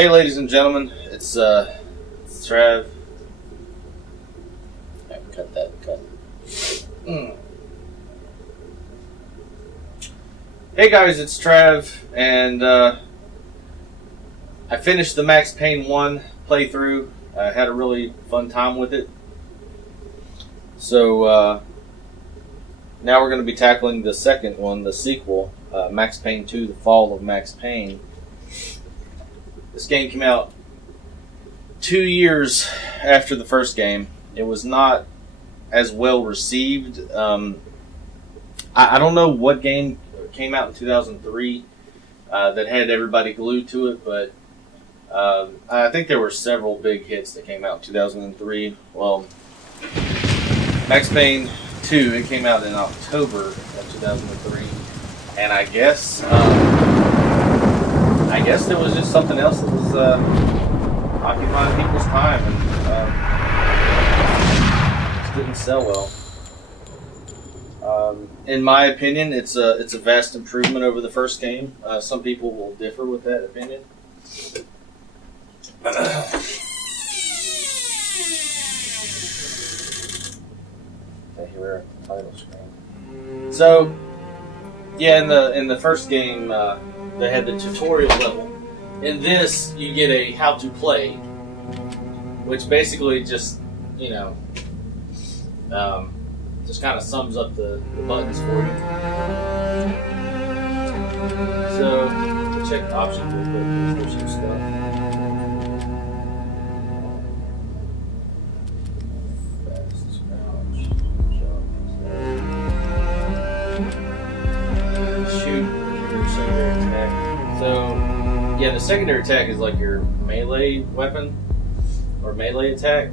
Hey, ladies and gentlemen, it's Trav. I can cut that. Hey guys, it's Trav, and I finished the Max Payne 1 playthrough. I had a really fun time with it. So now we're going to be tackling the second one, the sequel, Max Payne 2: The Fall of Max Payne. This game came out 2 years after the first game. It was not as well received. I don't know what game came out in 2003 that had everybody glued to it, but I think there were several big hits that came out in 2003. Well, Max Payne 2, it came out in October of 2003, and I guess there was just something else that was occupying people's time, and just didn't sell well. In my opinion, it's a vast improvement over the first game. Some people will differ with that opinion. Okay, here we're at the title screen. So, yeah, in the first game, they had the tutorial level. In this, you get a how to play, which basically just, just kind of sums up the buttons for you. So, check the options real quick. There's some stuff. Fast crouch, jump, shoot, your secondary attack. So, yeah, the secondary attack is like your melee weapon or melee attack.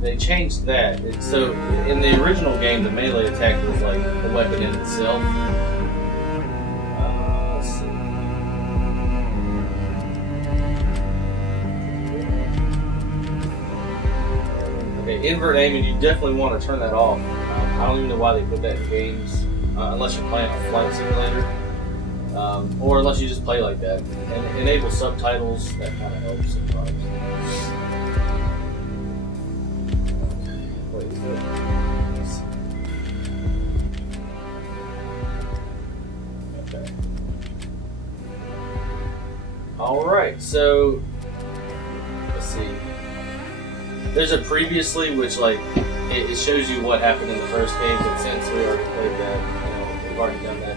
They changed that. So in the original game, the melee attack was like the weapon in itself. Let's see. Okay, invert aiming, you definitely want to turn that off. I don't even know why they put that in games, unless you're playing a flight simulator, or unless you just play like that. And enable subtitles, that kind of helps sometimes. Okay. Alright, so let's see. There's a previously, which it shows you what happened in the first game, but since we already played that, we've already done that.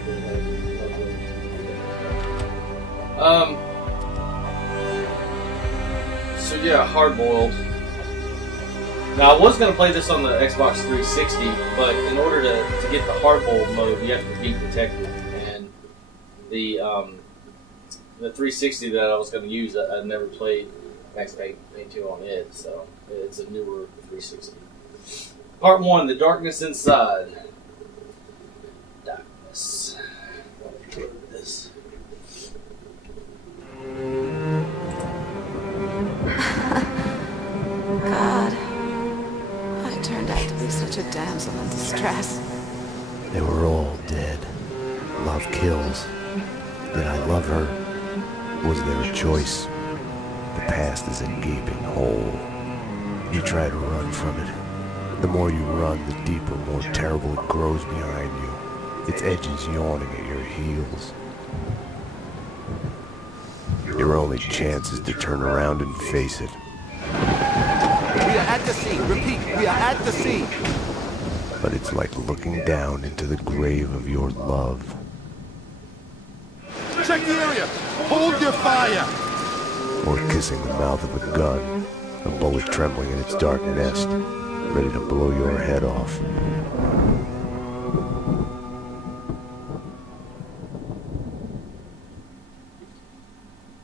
So yeah, hard-boiled. Now, I was going to play this on the Xbox 360, but in order to get the hardboiled mode, you have to be protected. And the 360 that I was going to use, I never played Max Payne 2 on it, so it's a newer 360. Part 1, The Darkness Inside. Darkness. What is this? God. I turned out to be such a damsel in distress. They were all dead. Love kills. Did I love her? Was there a choice? The past is a gaping hole. You try to run from it. The more you run, the deeper, more terrible it grows behind you. Its edges yawning at your heels. Your only chance is to turn around and face it. We are at the sea. Repeat, we are at the sea. But it's like looking down into the grave of your love. Check the area. Hold your fire. Or kissing the mouth of a gun, a bullet trembling in its dark nest, ready to blow your head off.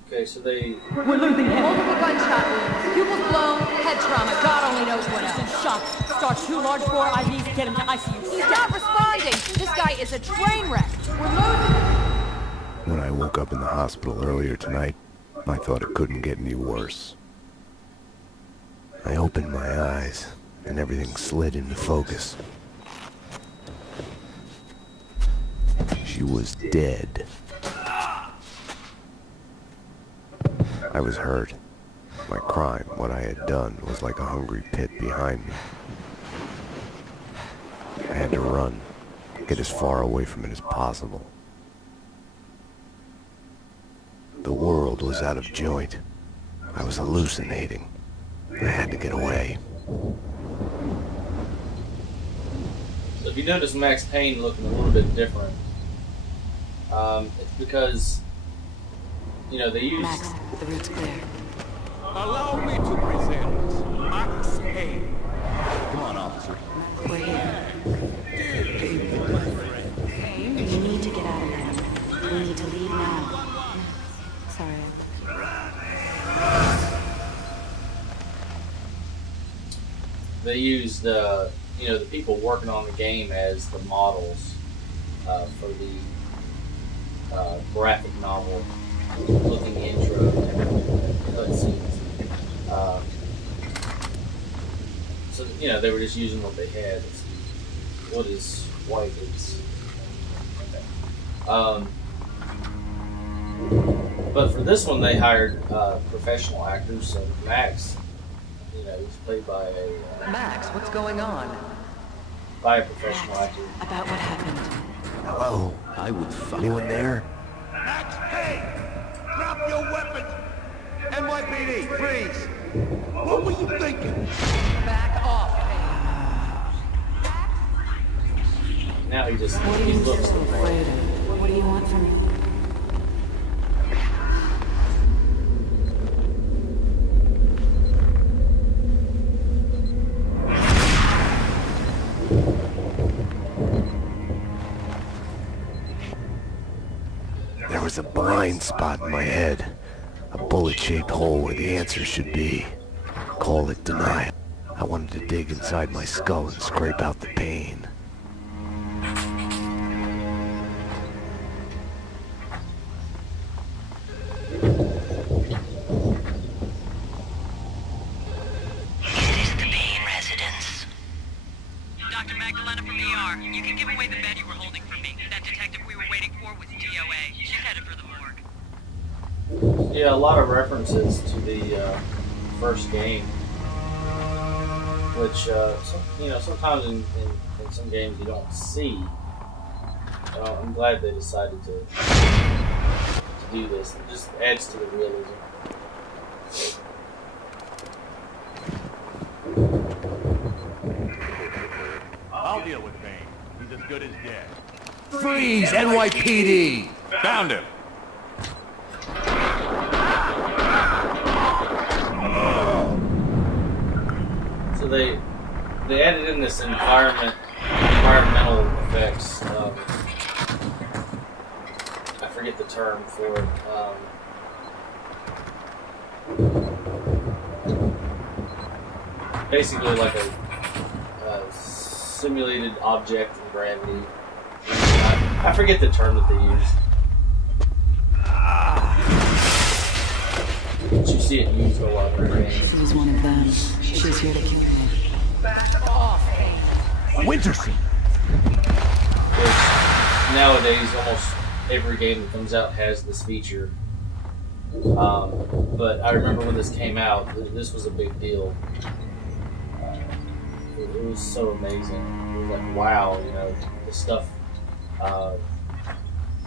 Okay, so they... We're losing him. Multiple gunshot wounds. Pupils blown, head trauma, God only knows what else. Shock. Start 2 large bore IVs, get him to ICU. He's not responding. This guy is a train wreck. We're losing him. When I woke up in the hospital earlier tonight, I thought it couldn't get any worse. I opened my eyes, and everything slid into focus. She was dead. I was hurt. My crime, what I had done, was like a hungry pit behind me. I had to run, get as far away from it as possible. The world was out of joint. I was hallucinating. I had to get away. So if you notice Max Payne looking a little bit different, it's because, you know, they use... Max, the route's clear. Allow me to present Max Payne. Come on, officer. We're here. We need to get out of there. We need to leave now. Sorry. They used, you know, the people working on the game as the models for the graphic novel looking intro cutscenes. So, you know, they were just using what they had. It's, what is white? It's okay. But for this one, they hired professional actors. So Max, you know, he's played by a Max, what's going on? professional Max, actor. about what happened. Hello? I would fuck. Anyone there? Max Payne! Drop your weapons! NYPD, freeze! What were you thinking? Back off, Now he just What are he you looks so the afraid of? What do you want from me? There was a blind spot in my head. A bullet-shaped hole where the answer should be. Call it denial. I wanted to dig inside my skull and scrape out the pain. Dr. Magdalena from ER. You can give away the bed you were holding for me. That detective we were waiting for was DOA. She's headed for the morgue. Yeah, a lot of references to the first game, which you know, sometimes in some games you don't see. I'm glad they decided to do this. It just adds to the realism. I'll deal with Payne. He's as good as dead. Freeze, NYPD! Found him! So they added in this environmental effects. I forget the term for it. Basically, like a simulated object in gravity. I forget the term that they use. But you see it used a lot in games. She's one of them. She's here to kill me. Back off, Winterson! Which nowadays almost every game that comes out has this feature. But I remember when this came out, this was a big deal. It was so amazing. It was like, wow, you know, the stuff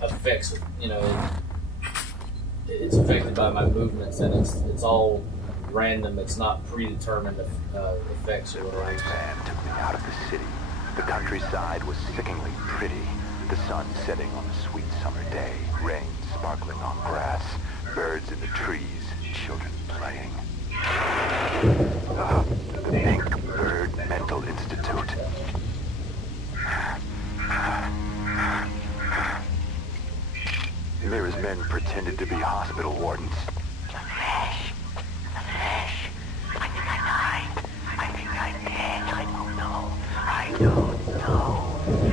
affects, you know, it's affected by my movements, and it's all random. It's not predetermined effects or whatever. Van took me out of the city. The countryside was sickeningly pretty. The sun setting on a sweet summer day, rain sparkling on grass, birds in the trees, children playing. The Pink Bird Mental Institute. Mira's men pretended to be hospital wardens. I think I died. I think I'm dead. I don't know. I don't know.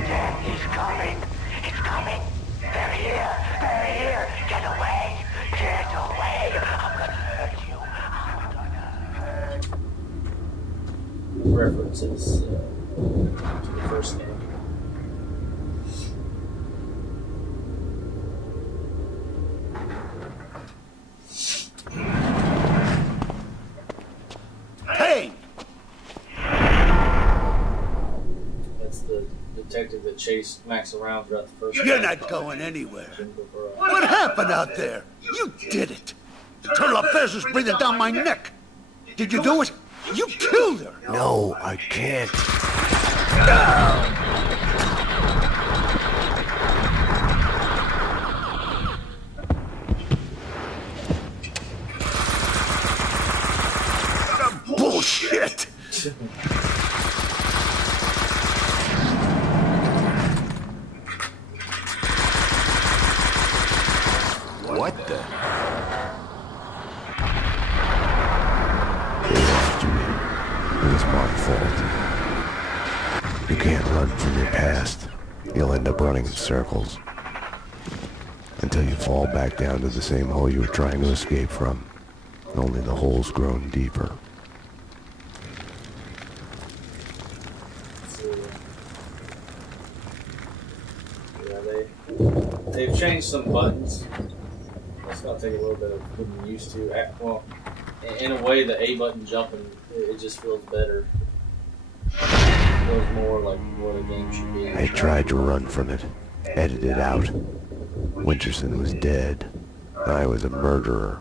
Death is coming. It's coming. They're here. They're here. Get away. Get away. I'm gonna hurt you. I'm gonna hurt you. References to the first game. detective that chased Max around throughout the first. You're not going anywhere. What happened out there? You did it. Turn Lopez is breathing down my neck. Did you do it? You killed her. No, I can't. Bullshit. What the? It was my fault. You can't run from your past. You'll end up running in circles. Until you fall back down to the same hole you were trying to escape from. Only the hole's grown deeper. Yeah, they've changed some buttons. That's gonna take a little bit of getting used to. Well, in a way, the A button jumping, it just feels better. It feels more like what a game should be. I tried to run from it. Edit it out. Winterson was dead. I was a murderer.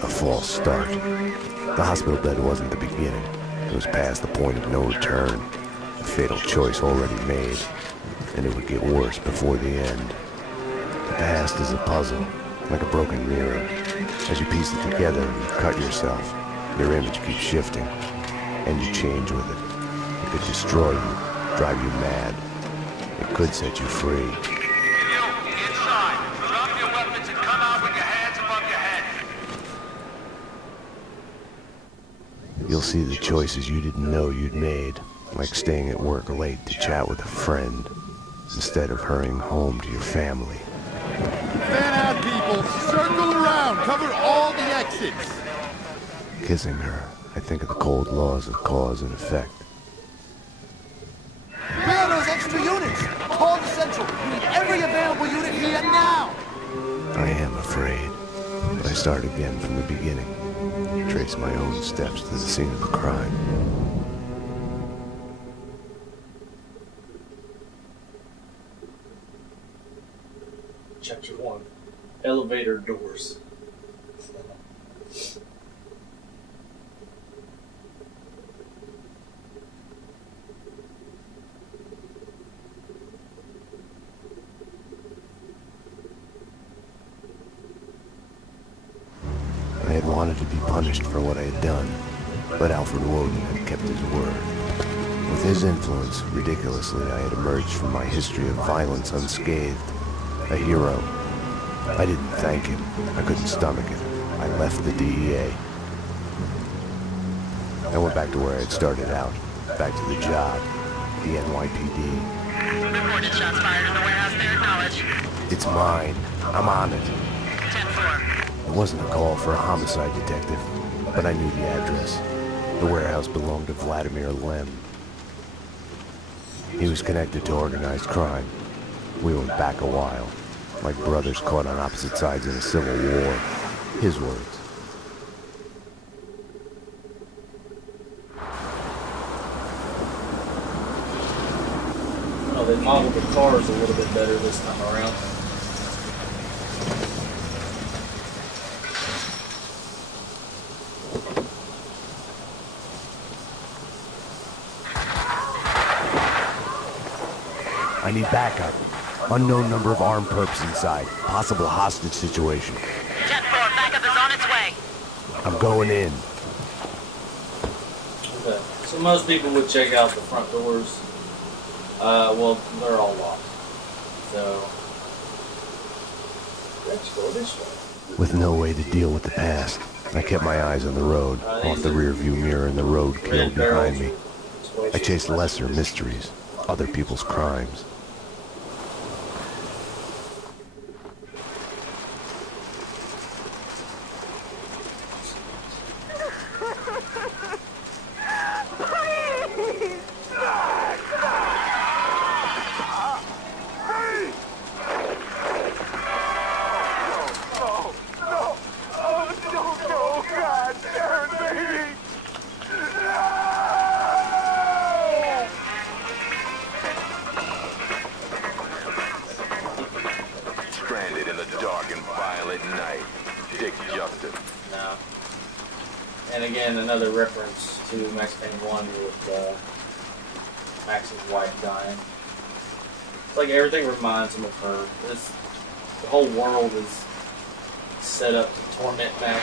A false start. The hospital bed wasn't the beginning. It was past the point of no return. A fatal choice already made. And it would get worse before the end. The past is a puzzle, like a broken mirror. As you piece it together and you cut yourself, your image keeps shifting. And you change with it. It could destroy you, drive you mad. It could set you free. You, inside. Drop your weapons and come out with your hands above your head. You'll see the choices you didn't know you'd made, like staying at work late to chat with a friend, instead of hurrying home to your family. Fan out, people! Circle around! Cover all the exits! Kissing her, I think of the cold laws of cause and effect. Where are those extra units? Call the Central! We need every available unit here now! I am afraid, but I start again from the beginning. Trace my own steps to the scene of a crime. Chapter 1. Elevator doors. I had wanted to be punished for what I had done, but Alfred Woden had kept his word. With his influence, ridiculously, I had emerged from my history of violence unscathed. A hero. I didn't thank him. I couldn't stomach it. I left the DEA. I went back to where I had started out. Back to the job. The NYPD. Reported shots fired in the warehouse there, acknowledge. It's mine. I'm on it. 10-4. It wasn't a call for a homicide detective, but I knew the address. The warehouse belonged to Vladimir Lem. He was connected to organized crime. We went back a while, like brothers caught on opposite sides in a civil war. His words. Oh, they modeled the cars a little bit better this time around. I need backup. Unknown number of armed perps inside. Possible hostage situation. 10-4, backup is on its way. I'm going in. Okay, so most people would check out the front doors. Well, they're all locked. So, let's go this way. With no way to deal with the past, I kept my eyes on the road, off the rearview mirror and the roadkill behind me. I chased lesser mysteries, other people's crimes. stranded in the dark and violent night. Dick Justice. No. And again, another reference to Max Payne 1 with Max's wife dying. It's like everything reminds him of her. The whole world is set up to torment Max.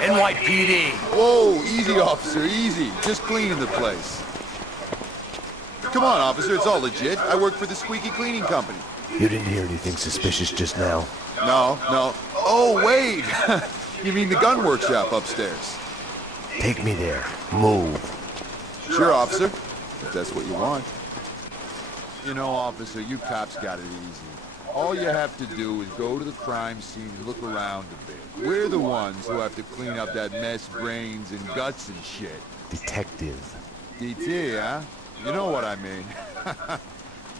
NYPD! Whoa, easy, officer, easy. Just cleaning the place. Come on, officer, it's all legit. I work for the Squeaky Cleaning Company. You didn't hear anything suspicious just now? No. Oh, wait! You mean the gun workshop upstairs? Take me there. Move. Sure, officer. If that's what you want. You know, officer, you cops got it easy. All you have to do is go to the crime scene and look around a bit. We're the ones who have to clean up that mess, brains and guts and shit. Detective. DT, huh? You know what I mean.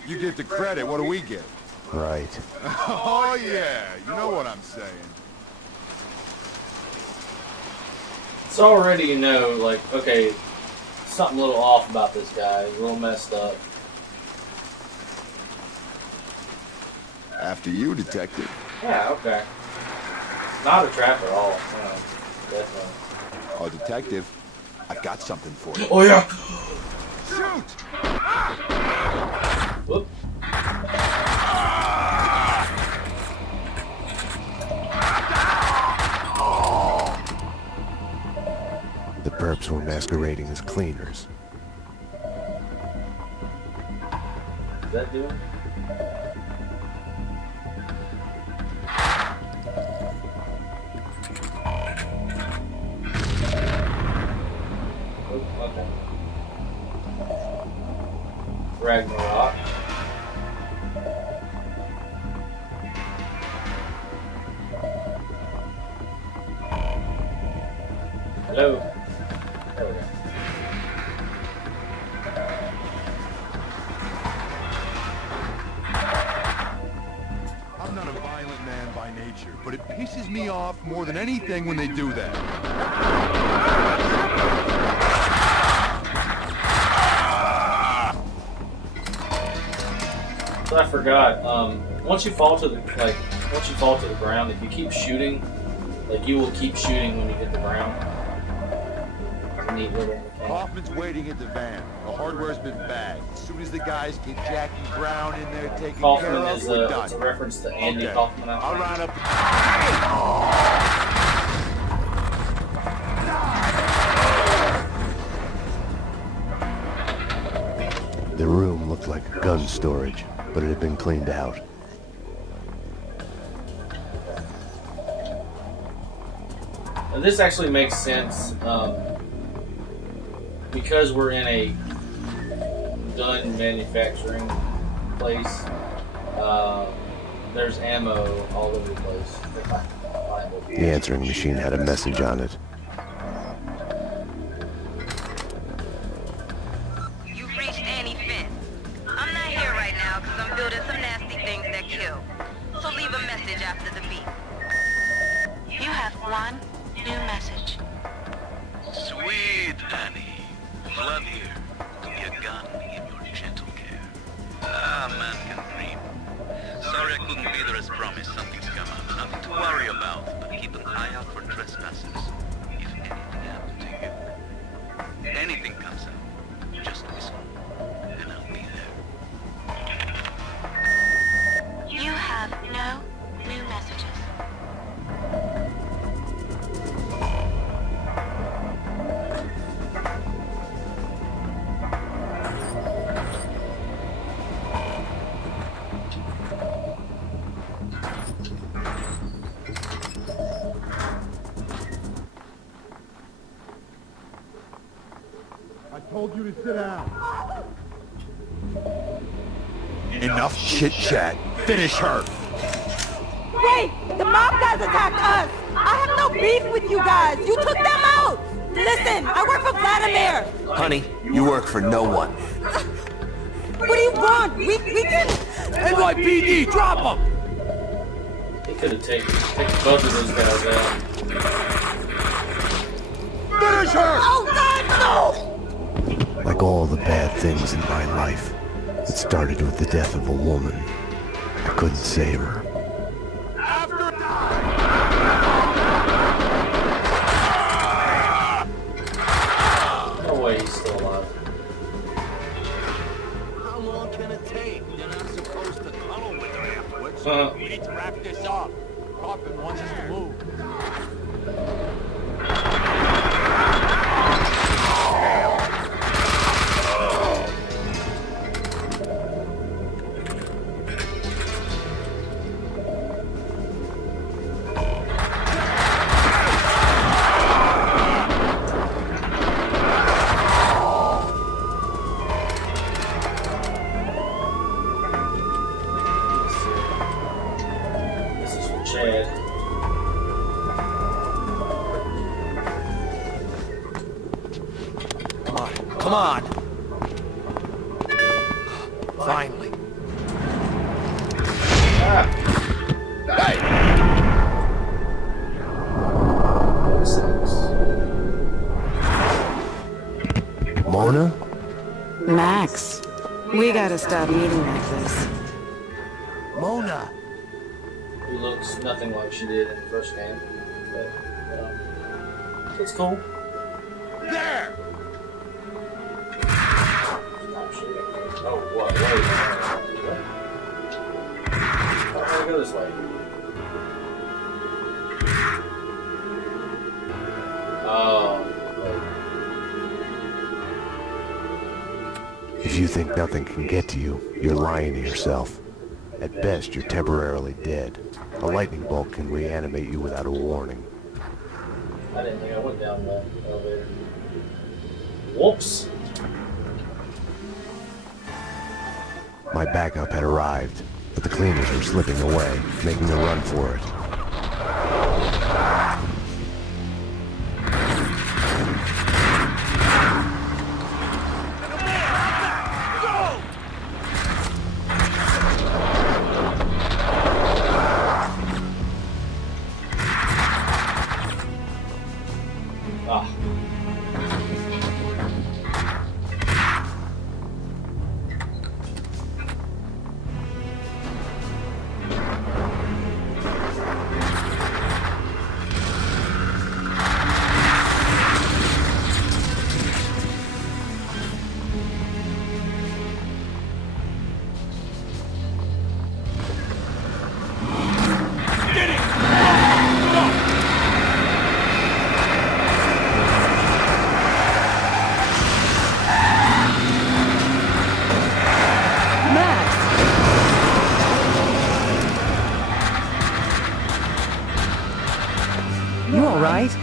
You get the credit, what do we get? Right. Oh yeah, you know what I'm saying. So already you know, like, okay, something a little off about this guy. He's a little messed up. After you, detective. Yeah, okay. Not a trap at all. No, definitely. Oh, detective, I've got something for you. Oh yeah! Shoot! Whoop. The perps were masquerading as cleaners. Is that doing? Oh, okay. Ragnarok. Hello. There we go. I'm not a violent man by nature, but it pisses me off more than anything when they do that. So I forgot. Once you fall to the ground, if you keep shooting, like you will keep shooting when you hit the ground. It's a neat little mechanic. Hoffman's waiting at the van. The hardware's been bagged. As soon as the guys get Jackie Brown in there taking Kaufman care of, is we're it's done. a reference to Andy Okay. Kaufman. I'll round up. The room looked like gun storage, but it had been cleaned out. And this actually makes sense because we're in a gun manufacturing place. There's ammo all over the place. The answering machine had a message on it. You've reached Annie Finn. I'm not here right now because I'm building some nasty things that kill. So leave a message after the beep. You have one new message. Sweet Annie. Blood here. To be a gun in your gentle care. Ah, man can dream. Sorry I couldn't be there as promised. Something's come up. Nothing to worry about, but keep an eye out for trespassers. If anything happened to you, anything comes up, just whistle, and I'll be there. You have no new messages. I told you to sit down. Enough chit-chat. Finish her. Wait! The mob guys attacked us! I have no beef with you guys! You took them out! Listen, I work for Vladimir! Honey, you work for no one. What do you want? We can... NYPD, drop them! He could have taken both of those guys out. Finish her! Oh God, no! Like all the bad things in my life, It started with the death of a woman. I couldn't save her. No way he's still alive. How long can it take? They're not supposed to tunnel with her afterwards. We need to wrap this up. Coffin wants us to move. This is for Chad. Come on. Finally. Mona? Max, we gotta stop meeting like this. Mona. Who looks nothing like she did in the first game. But, it's cool. There! Stop shooting. Oh, what? Wait. What? How do I go this way? Oh. If you think nothing can get to you, you're lying to yourself. At best, you're temporarily dead. A lightning bolt can reanimate you without a warning. I didn't think I went down the elevator. Whoops. My backup had arrived, but the cleaners were slipping away, making a run for it. You all right?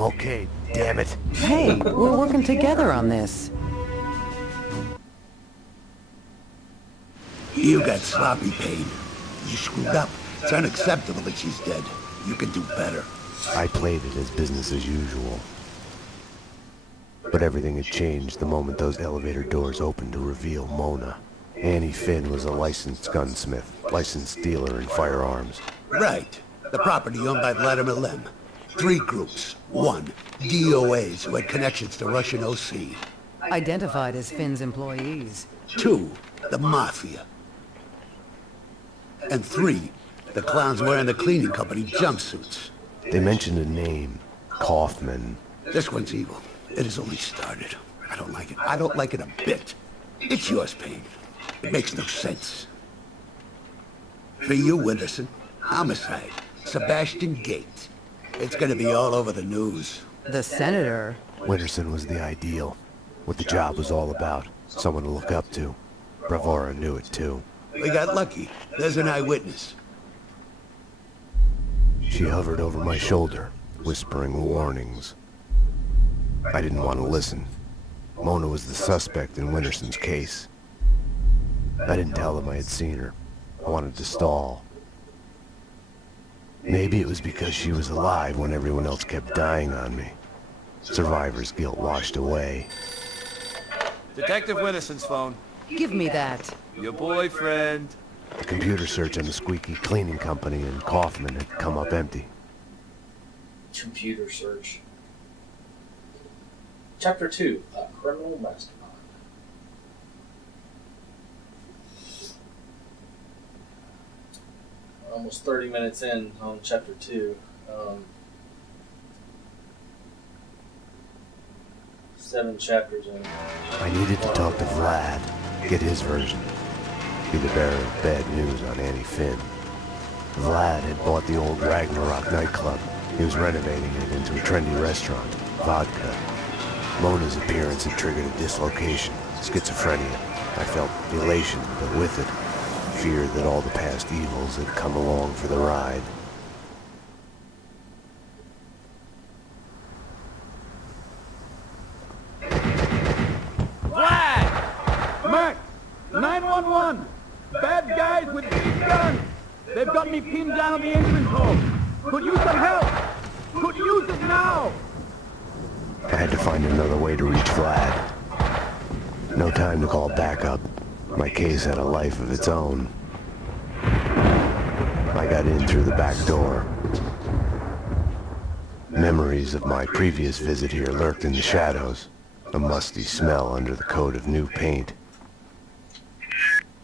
Okay, damn it. Hey, we're working together on this. You got sloppy, Payne. You screwed up. It's unacceptable that she's dead. You can do better. I played it as business as usual. But everything had changed the moment those elevator doors opened to reveal Mona. Annie Finn was a licensed gunsmith, licensed dealer in firearms. Right. The property owned by Vladimir Lem. 3 groups. 1, DOAs who had connections to Russian OC. Identified as Finn's employees. 2, the Mafia. And 3, the clowns wearing the cleaning company jumpsuits. They mentioned a name, Kaufman. This one's evil. It has only started. I don't like it. I don't like it a bit. It's yours, Payne. It makes no sense. For you, Winterson, homicide, Sebastian Gates. It's gonna be all over the news. The senator? Winterson was the ideal. What the job was all about. Someone to look up to. Bravura knew it too. We got lucky. There's an eyewitness. She hovered over my shoulder, whispering warnings. I didn't want to listen. Mona was the suspect in Winterson's case. I didn't tell them I had seen her. I wanted to stall. Maybe it was because she was alive when everyone else kept dying on me. Survivor's guilt washed away. Detective Winterson's phone. Give me that. Your boyfriend. The computer search on the squeaky cleaning company and Kaufman had come up empty. Computer search. Chapter 2, A Criminal Mastermind. Almost 30 minutes in on Chapter 2. 7 chapters in. I needed to talk to Vlad, get his version. Be the bearer of bad news on Annie Finn. Vlad had bought the old Ragnarok nightclub. He was renovating it into a trendy restaurant, Vodka. Mona's appearance had triggered a dislocation, schizophrenia. I felt elation, but with it, fear that all the past evils had come along for the ride. Flag! Max! 911! Bad guys with big guns! They've got me pinned down the entrance hole! Could use some help! Could use it now! I had to find another way to reach Vlad. No time to call backup. My case had a life of its own. I got in through the back door. Memories of my previous visit here lurked in the shadows, a musty smell under the coat of new paint.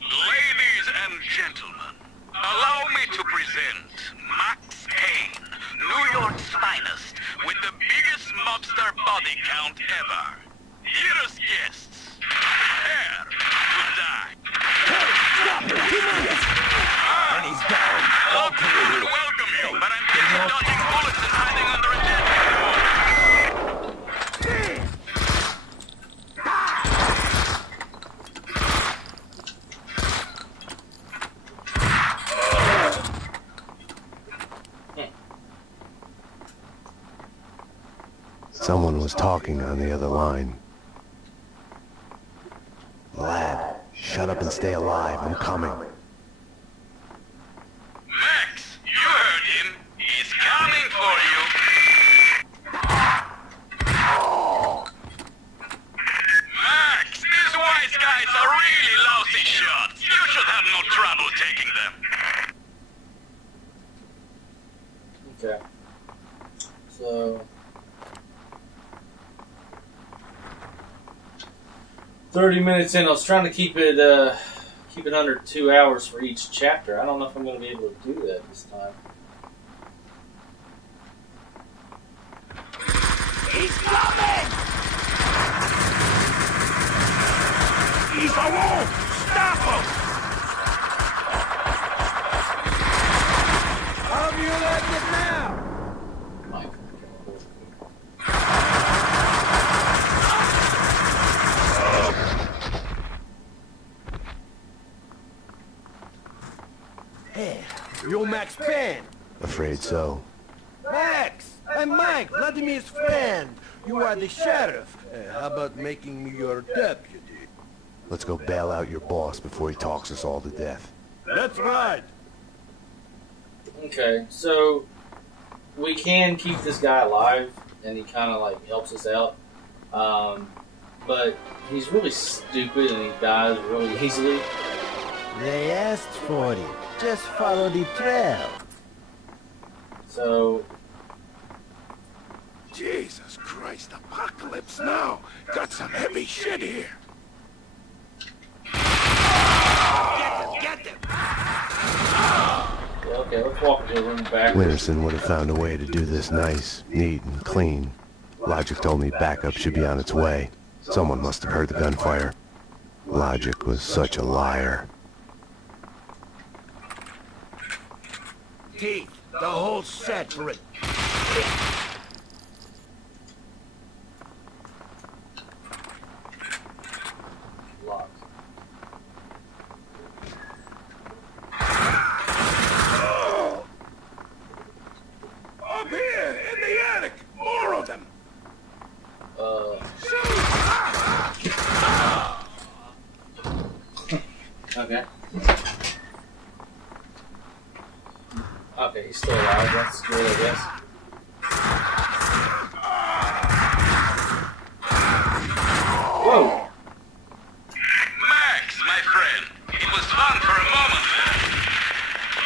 Ladies and gentlemen, allow me to present Max Payne, New York's finest, with the biggest mobster body count ever. Here's guests. Prepare to die. Stop it! 2 minutes! And he's down. Okay, I would welcome you, but I'm busy dodging bullets and hiding under a jet. Someone was talking on the other line. Vlad, shut up and stay alive. I'm coming. Max, you heard him. He's coming for you. Max, these wise guys are really lousy shots. You should have no trouble taking them. Okay. So 30 minutes in. I was trying to keep it under 2 hours for each chapter. I don't know if I'm going to be able to do that this time. He's coming! He's a wolf! Stop him! How do you like it now? Hey, you're Max Payne. Afraid so. Max! I'm Mike, Vladimir's friend. You are the sheriff. How about making me your deputy? Let's go bail out your boss before he talks us all to death. That's right. Okay, so we can keep this guy alive, and he kind of like helps us out. But he's really stupid, and he dies really easily. They asked for it. Just follow the trail. So Jesus Christ, apocalypse now! Got some heavy shit here! Get them! yeah, okay, let's walk into the room back. Winterson would have found a way to do this nice, neat, and clean. Logic told me backup should be on its way. Someone must have heard the gunfire. Logic was such a liar. Teeth, the whole set for it. Lock. Up here, in the attic! More of them! Okay. Okay, he's still alive. That's good, I guess. Whoa! Max, my friend, it was fun for a moment there.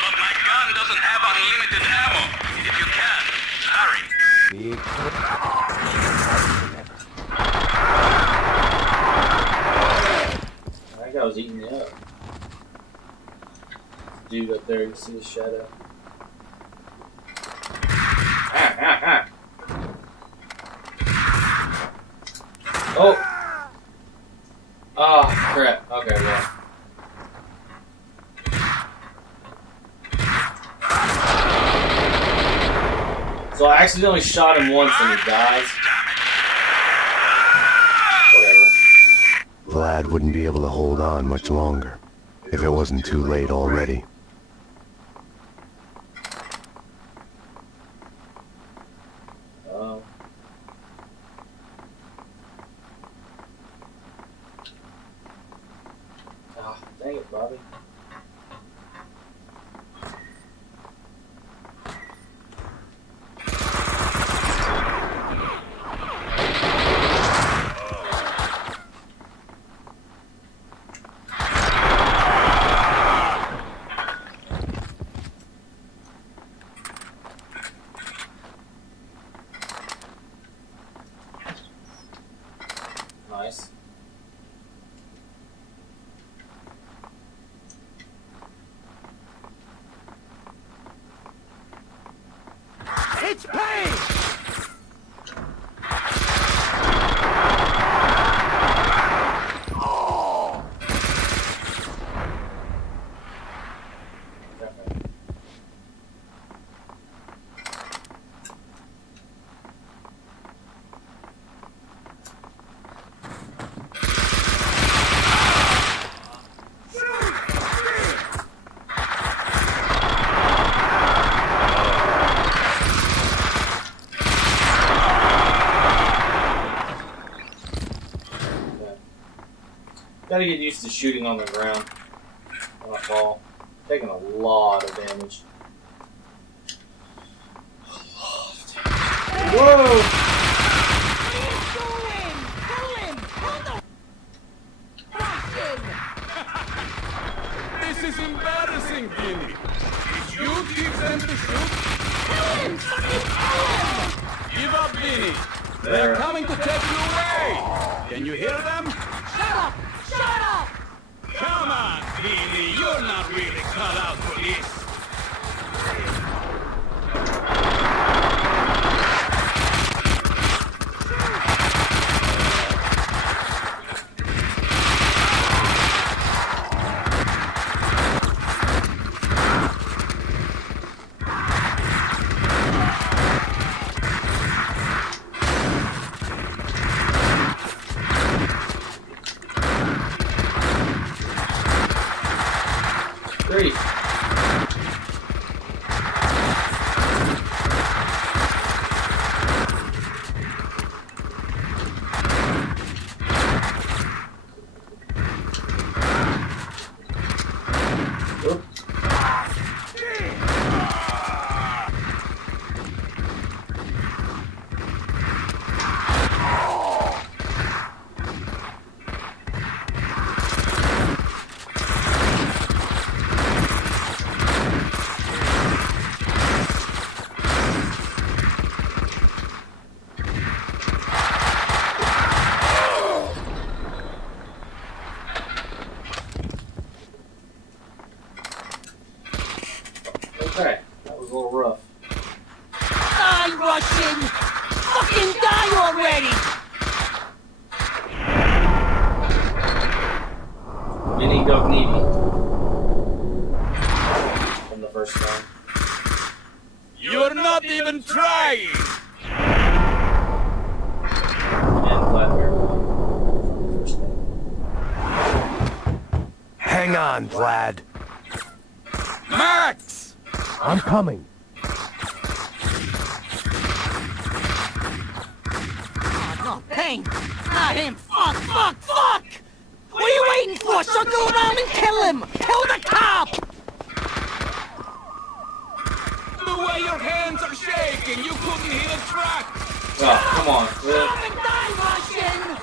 But my gun doesn't have unlimited ammo. If you can, hurry. Big That guy was eating me up. Dude up there, you see his shadow. Oh! Oh, crap. Okay, well. So I accidentally shot him once and he dies. Whatever. Vlad wouldn't be able to hold on much longer, if it wasn't too late already. Oh, dang it, Bobby. Nice. It's Payne! Oh! Gotta get used to shooting on the ground when I fall. Taking a lot of damage. Whoa! This is embarrassing, Vinny. Did you teach them to shoot? Give up, Vinny. They're coming to take you away. Can you hear them? Shut up! Shut up! Come on, Vinny. You're not really cut out for this. Great. Okay, that was a little rough. Die, Russian! Fucking die already! Mini Gognini. From the first time. You're not even trying! And Vladimir won. Hang on, Vlad. Max! I'm coming. Oh, no, Payne! Not him! Fuck! Fuck! Fuck! What are you waiting for? Circle around and kill him! Kill the cop! The way your hands are shaking, you couldn't hit a track! Oh, come on. Stop and die, Russian!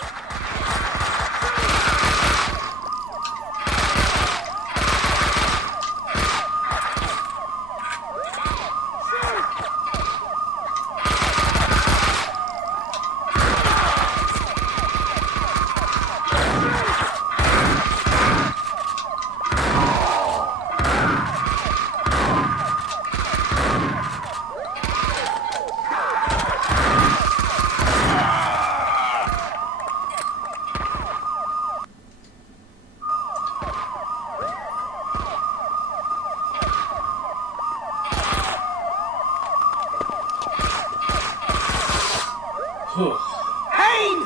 Payne!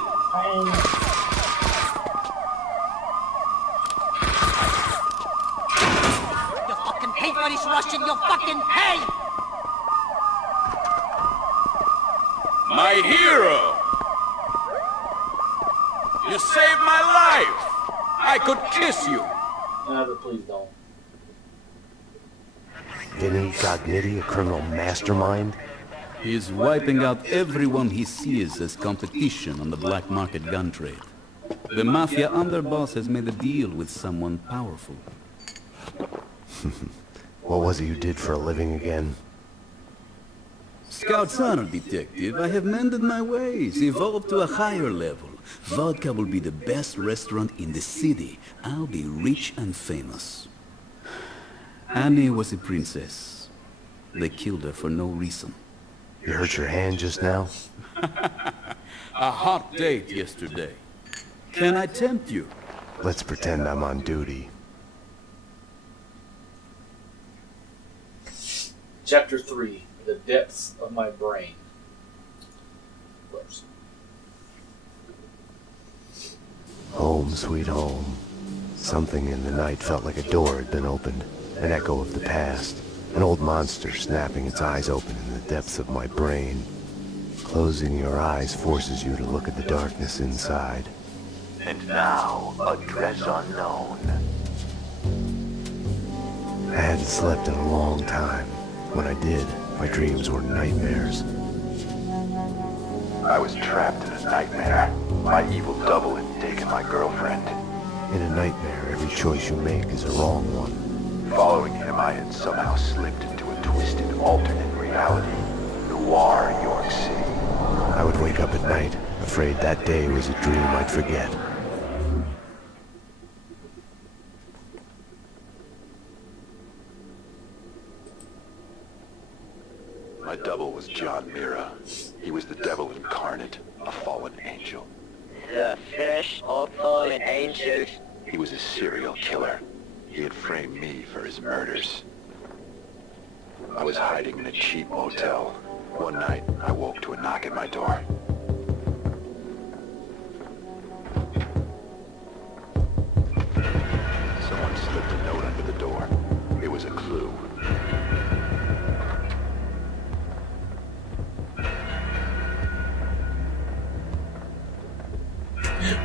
You fucking hate when he's Russian, you fucking hate! My hero! You saved my life! I could kiss you! No, but please don't. Vinny Gognitti, a criminal mastermind? He is wiping out everyone he sees as competition on the black market gun trade. The mafia underboss has made a deal with someone powerful. What was it you did for a living again? Scout's honor, detective. I have mended my ways, evolved to a higher level. Vodka will be the best restaurant in the city. I'll be rich and famous. Annie was a princess. They killed her for no reason. You hurt your hand just now? A hot date yesterday. Can I tempt you? Let's pretend I'm on duty. Chapter 3, The Depths of My Brain. Close. Home, sweet home. Something in the night felt like a door had been opened. An echo of the past. An old monster snapping its eyes open in the depths of my brain. Closing your eyes forces you to look at the darkness inside. And now, address unknown. I hadn't slept in a long time. When I did, my dreams were nightmares. I was trapped in a nightmare. My evil double had taken my girlfriend. In a nightmare, every choice you make is a wrong one. Following him, I had somehow slipped into a twisted alternate reality. Noir, York City. I would wake up at night, afraid that day was a dream I'd forget. My double was John Mira. He was the devil incarnate, a fallen angel. The fish or fallen angels? He was a serial killer. He had framed me for his murders. I was hiding in a cheap motel. One night, I woke to a knock at my door. Someone slipped a note under the door. It was a clue.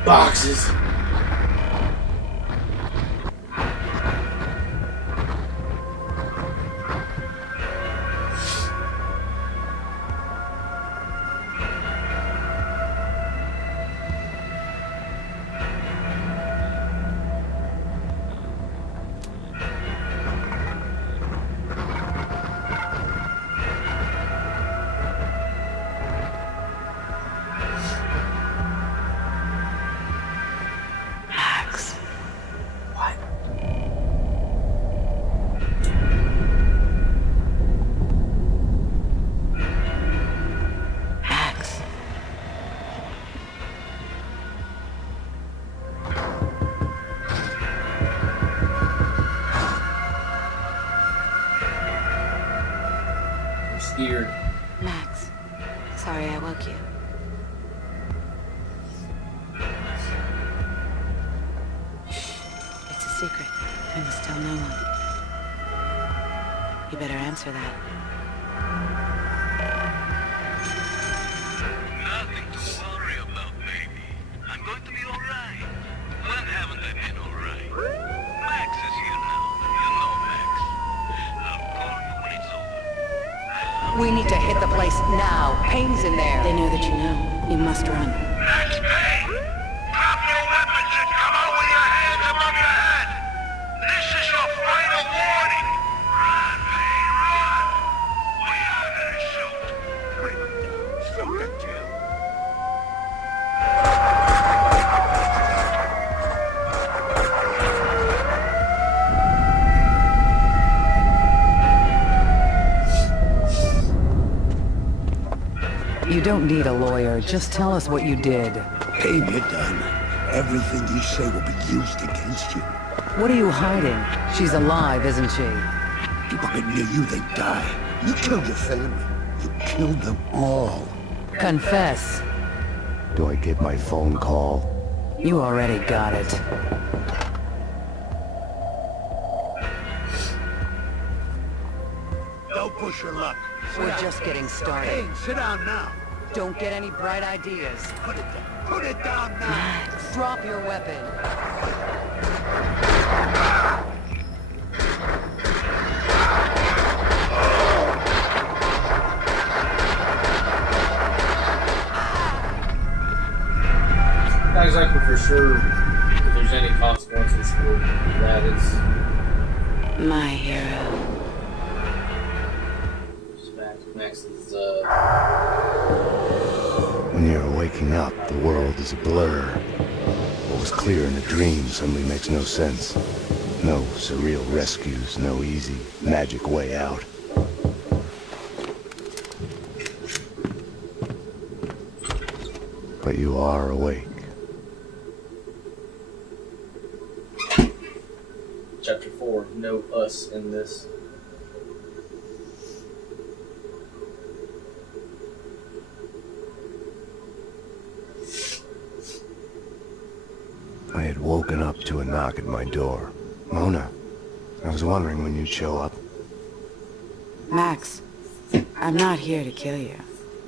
Boxes. Scared. Max, sorry I woke you. It's a secret. I must tell no one. You better answer that. Nothing to worry about, baby. I'm going to be alright. When haven't I been alright? Max is here now. You know Max. I'll call you when it's over. We need to hit the place now. Payne's in there. They know that you know. You must run. Max Payne! Drop your weapons and come out with your hands above your head! This is your final warning! Run, Payne, run! We are gonna shoot! Shoot the kill. You don't need a lawyer. Just tell us what you did. Payne, you're done. Everything you say will be used against you. What are you hiding? She's alive, isn't she? People get near you, they die. You killed your family. You killed them all. Confess. Do I get my phone call? You already got it. Don't push your luck. We're just getting started. Hey, sit down now. Don't get any bright ideas. Put it down. Put it down now. Max, drop your weapon. Not exactly for sure if there's any consequences for that. It's My hero. Max's, When you're waking up, the world is a blur. What was clear in a dream suddenly makes no sense. No surreal rescues, no easy, magic way out. But you are awake. Chapter 4, no us in this. I had woken up to a knock at my door. Mona, I was wondering when you'd show up. Max, I'm not here to kill you.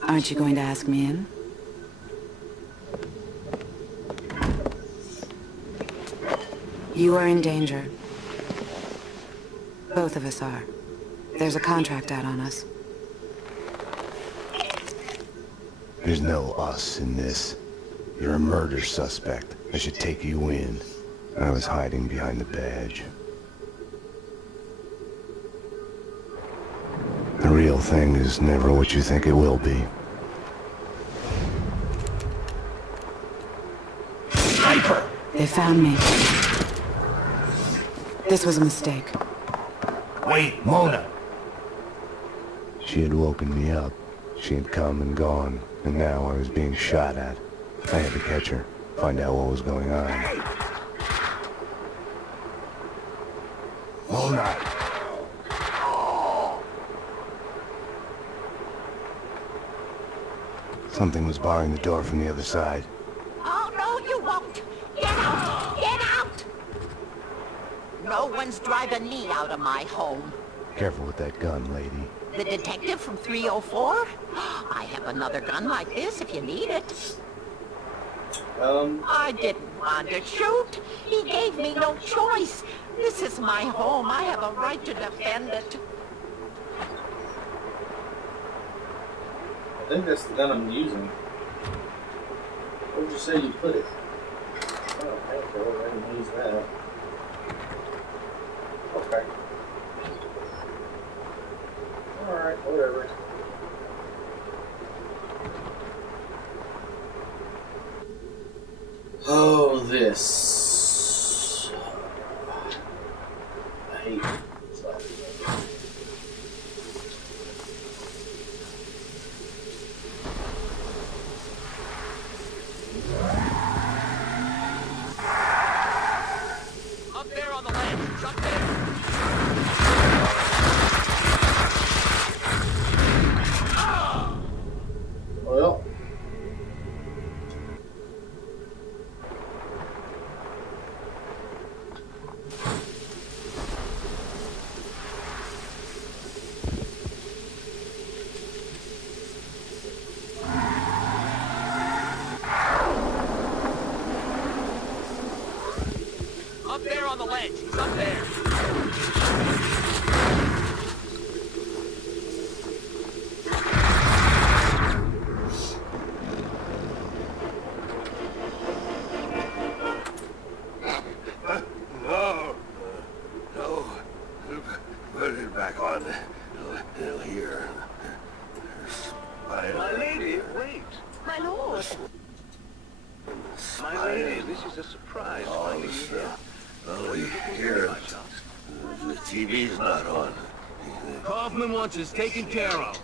Aren't you going to ask me in? You are in danger. Both of us are. There's a contract out on us. There's no us in this. You're a murder suspect. I should take you in. I was hiding behind the badge. The real thing is never what you think it will be. Sniper! They found me. This was a mistake. Wait, Mona. She had woken me up. She had come and gone, and now I was being shot at. I had to catch her, find out what was going on. Mona. Something was barring the door from the other side. Oh, no, you won't. Get out! Get out! No one's driving me out of my home. Careful with that gun, lady. The detective from 304? I have another gun like this if you need it. I didn't want to shoot. He gave me no choice. This is my home. I have a right to defend it. I think that's the gun I'm using. Where'd you say you put it? Oh, okay, I didn't use that. Okay. Alright, whatever. Oh, this. I hate it. Up there on the ledge. Up there. Well. Up there on the ledge. He's up there. No. Put it back on. Here. My lady, wait. My lord. My lady, this is a surprise finding you here. Only here. The TV's not on. Kaufman wants us taken care of.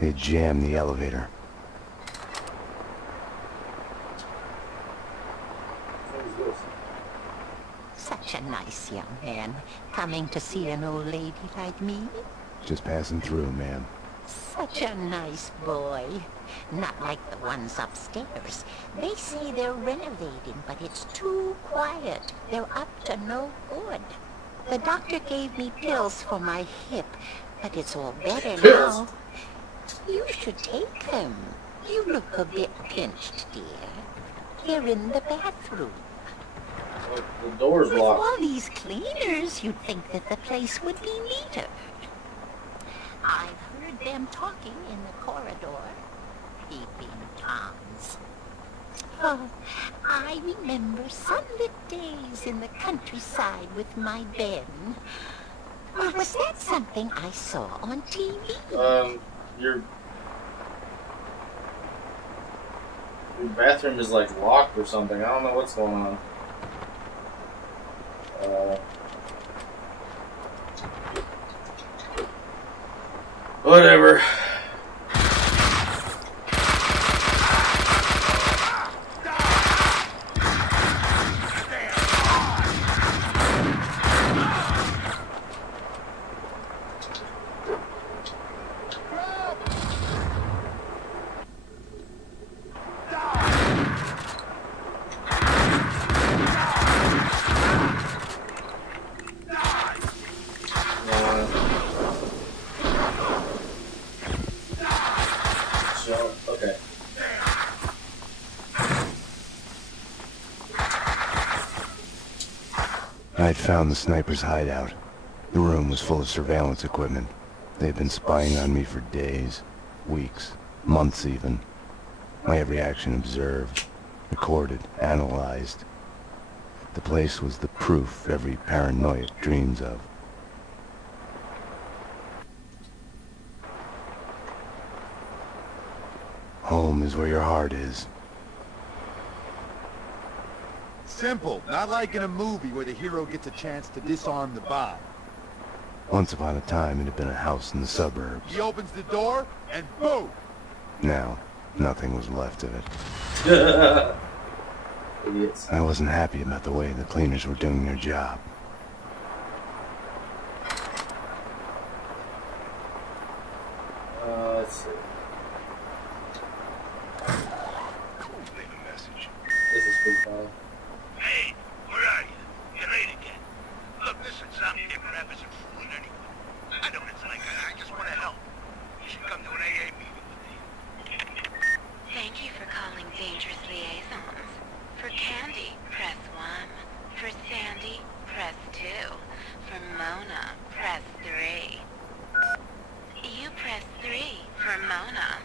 They jammed the elevator. Such a nice young man, coming to see an old lady like me. Just passing through, ma'am. Such a nice boy. Not like the ones upstairs. They say they're renovating, but it's too quiet. They're up to no good. The doctor gave me pills for my hip, but it's all better now. You should take them. You look a bit pinched, dear. They're in the bathroom. The door's With locked. all these cleaners, you'd think that the place would be neater. I've heard them talking in the corridor. Peeping Toms. Oh, I remember sunlit days in the countryside with my Ben. Or was that something I saw on TV? Your bathroom is like locked or something. I don't know what's going on. Whatever. Okay. I'd found the sniper's hideout. The room was full of surveillance equipment. They'd been spying on me for days, weeks, months even. My every action observed, recorded, analyzed. The place was the proof every paranoiac dreams of. Home is where your heart is. Simple, not like in a movie where the hero gets a chance to disarm the bomb. Once upon a time, it had been a house in the suburbs. He opens the door, and boom! Now, nothing was left of it. Idiots. I wasn't happy about the way the cleaners were doing their job. Let's see. Leave a message. This is pretty fun. Hey, where are you? You're late again. Look, listen, son, your crap isn't fooling anyone. I know what it's like. I just want to help. You should come to an AA meeting with me. Thank you for calling Dangerous Liaisons. For Candy, press 1. For Sandy, press 2. For Mona, press 3. You press 3 for Mona.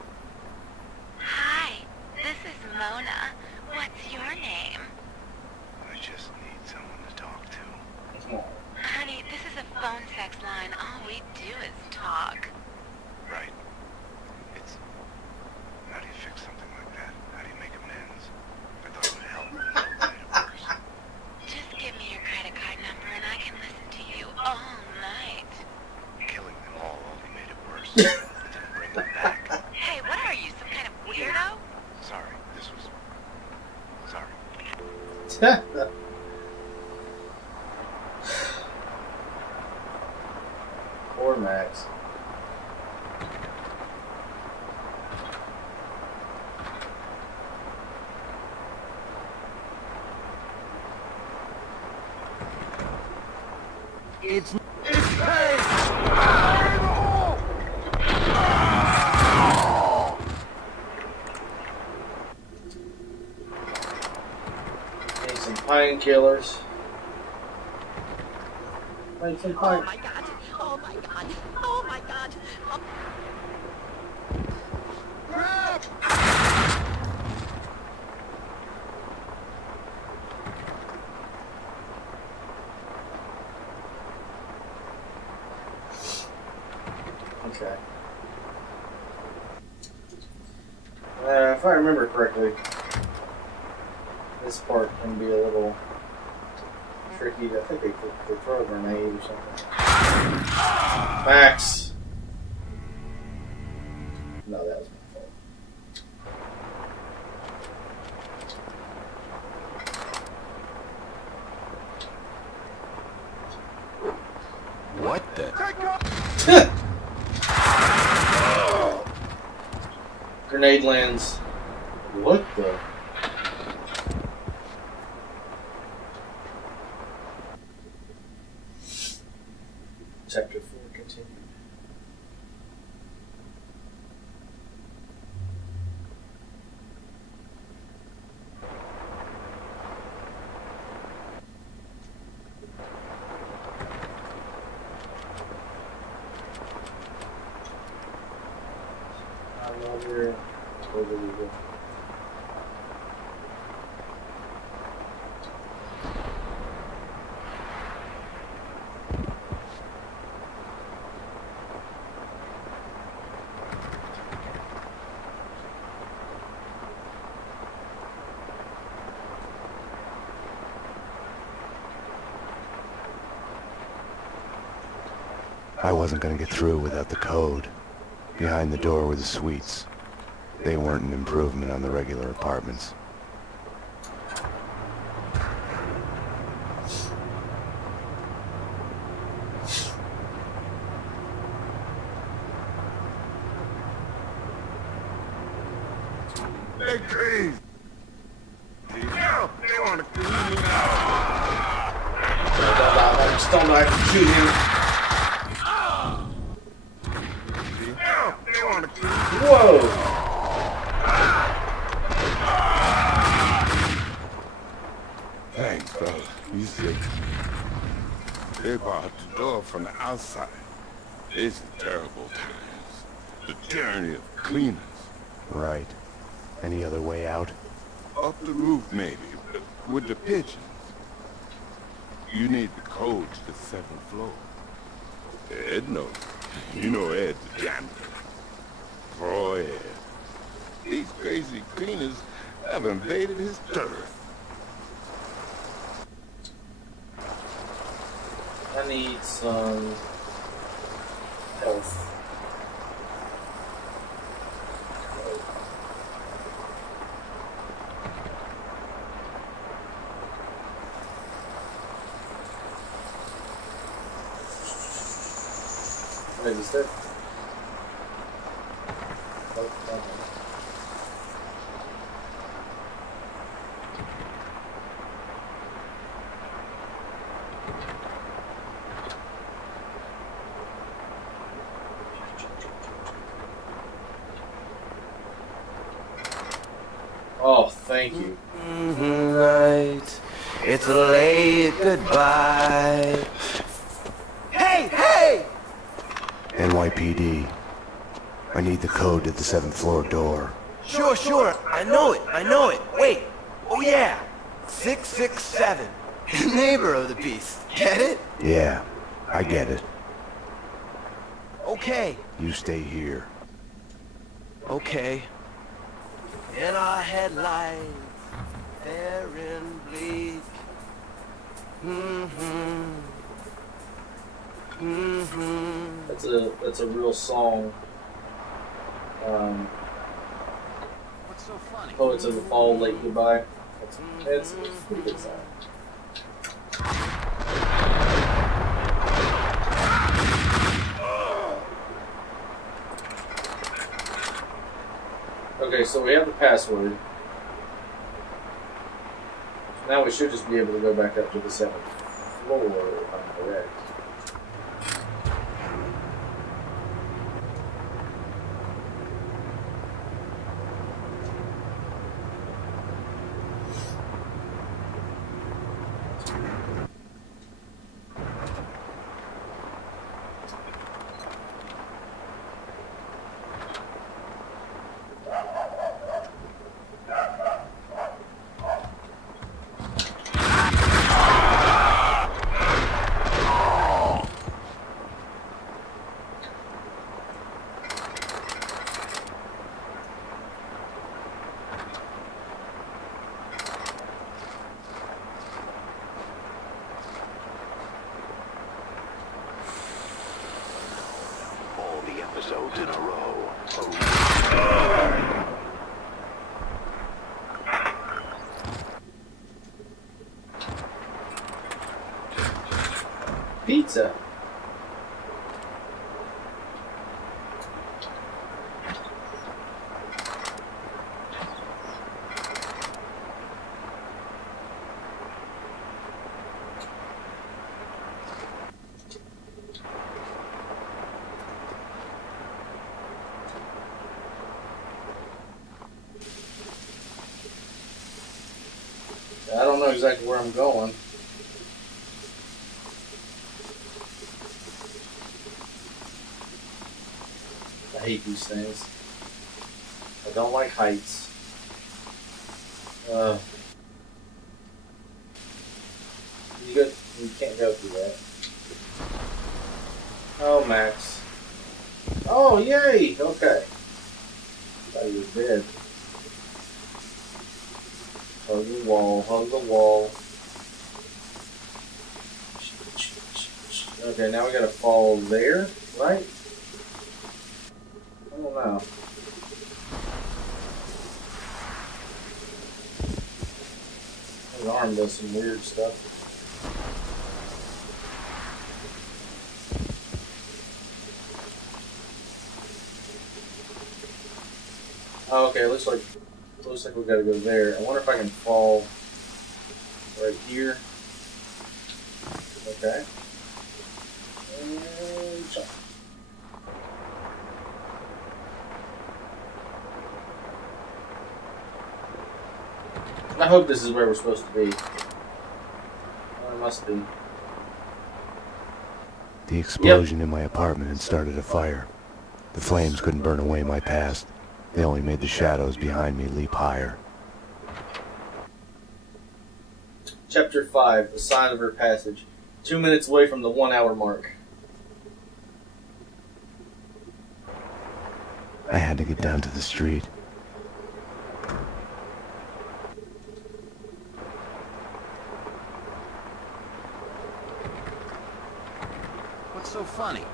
Hi, this is Mona. What's your name? I just need someone to talk to. Honey, this is a phone sex line. All we do is talk. Right. It's... How do you fix something like that? How do you make amends? I thought it would help. It made it worse. Just give me your credit card number and I can listen to you all night. Killing them all only made it worse. It didn't bring them back. Hey, what are you, some kind of weirdo? Sorry, this was... Sorry. Poor Max. It's Need some painkillers. Need some Oh pain. my god! Oh my god! Oh my god! Oh. Okay. If I remember correctly, this part can be a little tricky. I think they throw a grenade or something. Max! What the? Grenade lands. What the? Chapter 4 continued. I wonder where do we go? I wasn't gonna get through without the code. Behind the door were the suites. They weren't an improvement on the regular apartments. They're crazy. No, they want to kill me now. Don't I can shoot him. No, they want to kill me. Whoa! Thanks, fella. You safe. They barred the door from the outside. It's terrible times. The tyranny of cleaners. Right. Any other way out? Up the roof, maybe, but with the pigeons. You need the code to the 7th floor. Ed knows. You know Ed's a janitor. Poor Ed. These crazy cleaners have invaded his turf. I need some health. Wait, is that? Oh, okay. Oh, thank you. Night, it's a late goodbye. Hey, hey! NYPD. I need the code to the 7th floor door. Sure, I know it. Wait, oh yeah, 667. Neighbor of the beast, get it? Yeah, I get it. Okay. You stay here. Okay. In our headlights, there in bleak. That's a real song. What's so funny? Poets of the Fall, Late Goodbye. It's a pretty good song. Okay, so we have the password. Now we should just be able to go back up to the 7th floor, if I'm correct. Episodes in a row. Pizza. know exactly where I'm going. I hate these things. I don't like heights. You can't go through that. Oh, Max. Oh, yay! Okay. Thought you were dead. Hug the wall, hug the wall. Okay, now we gotta fall there, right? I don't know. His arm does some weird stuff. Oh, okay, looks like we gotta go there. I wonder if I can fall right here. Okay. And jump. I hope this is where we're supposed to be. Well, it must be. The explosion in my apartment had started a fire. The flames couldn't burn away my past. They only made the shadows behind me leap higher. Chapter 5, The Sign of Her Passage. 2 minutes away from the 1 hour mark. I had to get down to the street. What's so funny?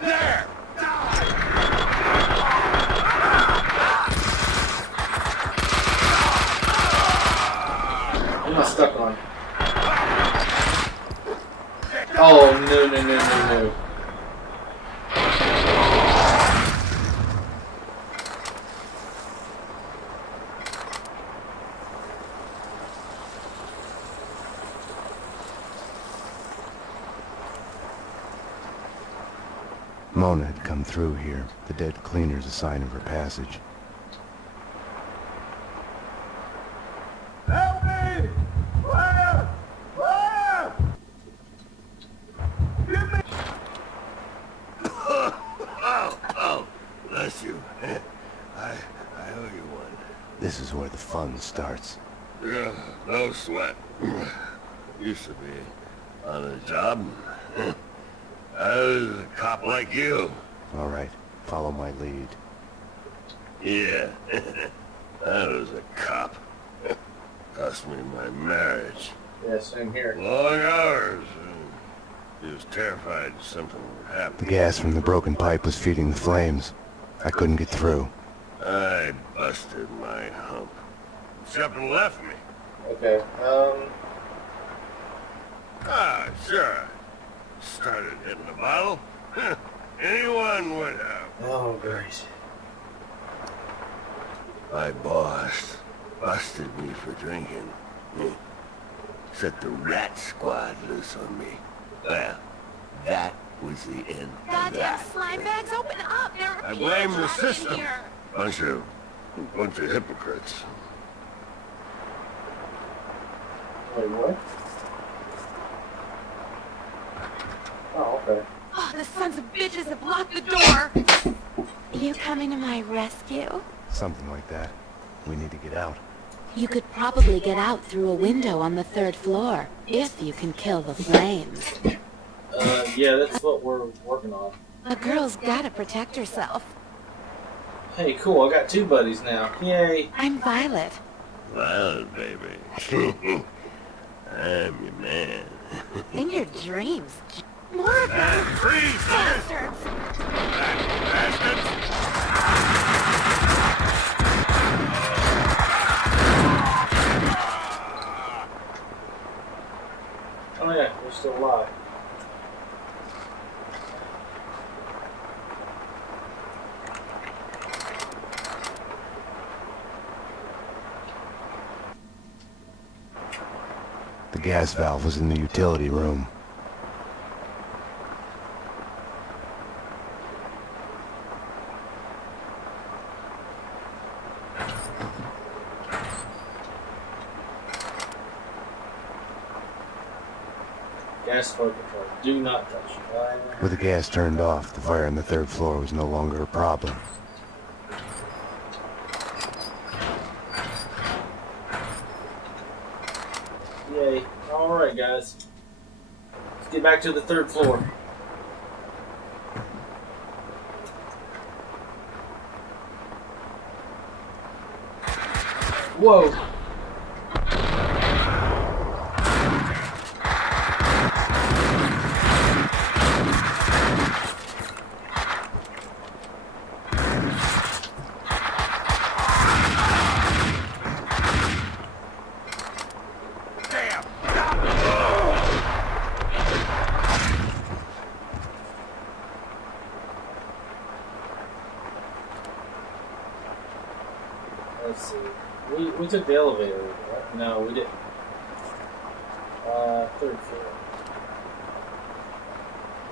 There! What am I stuck on? Oh, no. Mona had come through here. The dead cleaner's a sign of her passage. Help me! Fire! Fire! Give me... Oh, bless you. I owe you one. This is where the fun starts. No sweat. Used to be on a job. I was a cop like you. All right, follow my lead. Yeah, I was a cop. Cost me my marriage. Yeah, same here. Long hours. He was terrified something would The happen. gas from the broken pipe was feeding the flames. I couldn't get through. I busted my hump. Except and left me. Okay, Sure. Started hitting the bottle. Anyone would have. Oh, great. My boss busted me for drinking. Set the rat squad loose on me. Well, that was the end of Goddamn that. slime bags, open up! There are I people blame the trapped in system. here. Bunch of hypocrites. Wait, what? Oh, okay. Oh, the sons of bitches have blocked the door! You coming to my rescue? Something like that. We need to get out. You could probably get out through a window on the 3rd floor, if you can kill the flames. Yeah, that's what we're working on. A girl's gotta protect herself. Hey, cool, I got 2 buddies now. Yay. I'm Violet. Violet, baby. I'm your man. In your dreams. More of them! Freeze! Bastards! Bastards! Oh yeah, we're still alive. The gas valve was in the utility room. Gas flow control. Do not touch. With the gas turned off, the fire on the 3rd floor was no longer a problem. Yay. Alright, guys. Let's get back to the 3rd floor. Whoa. Let's see. We took the elevator, right? No, we didn't. 3rd floor.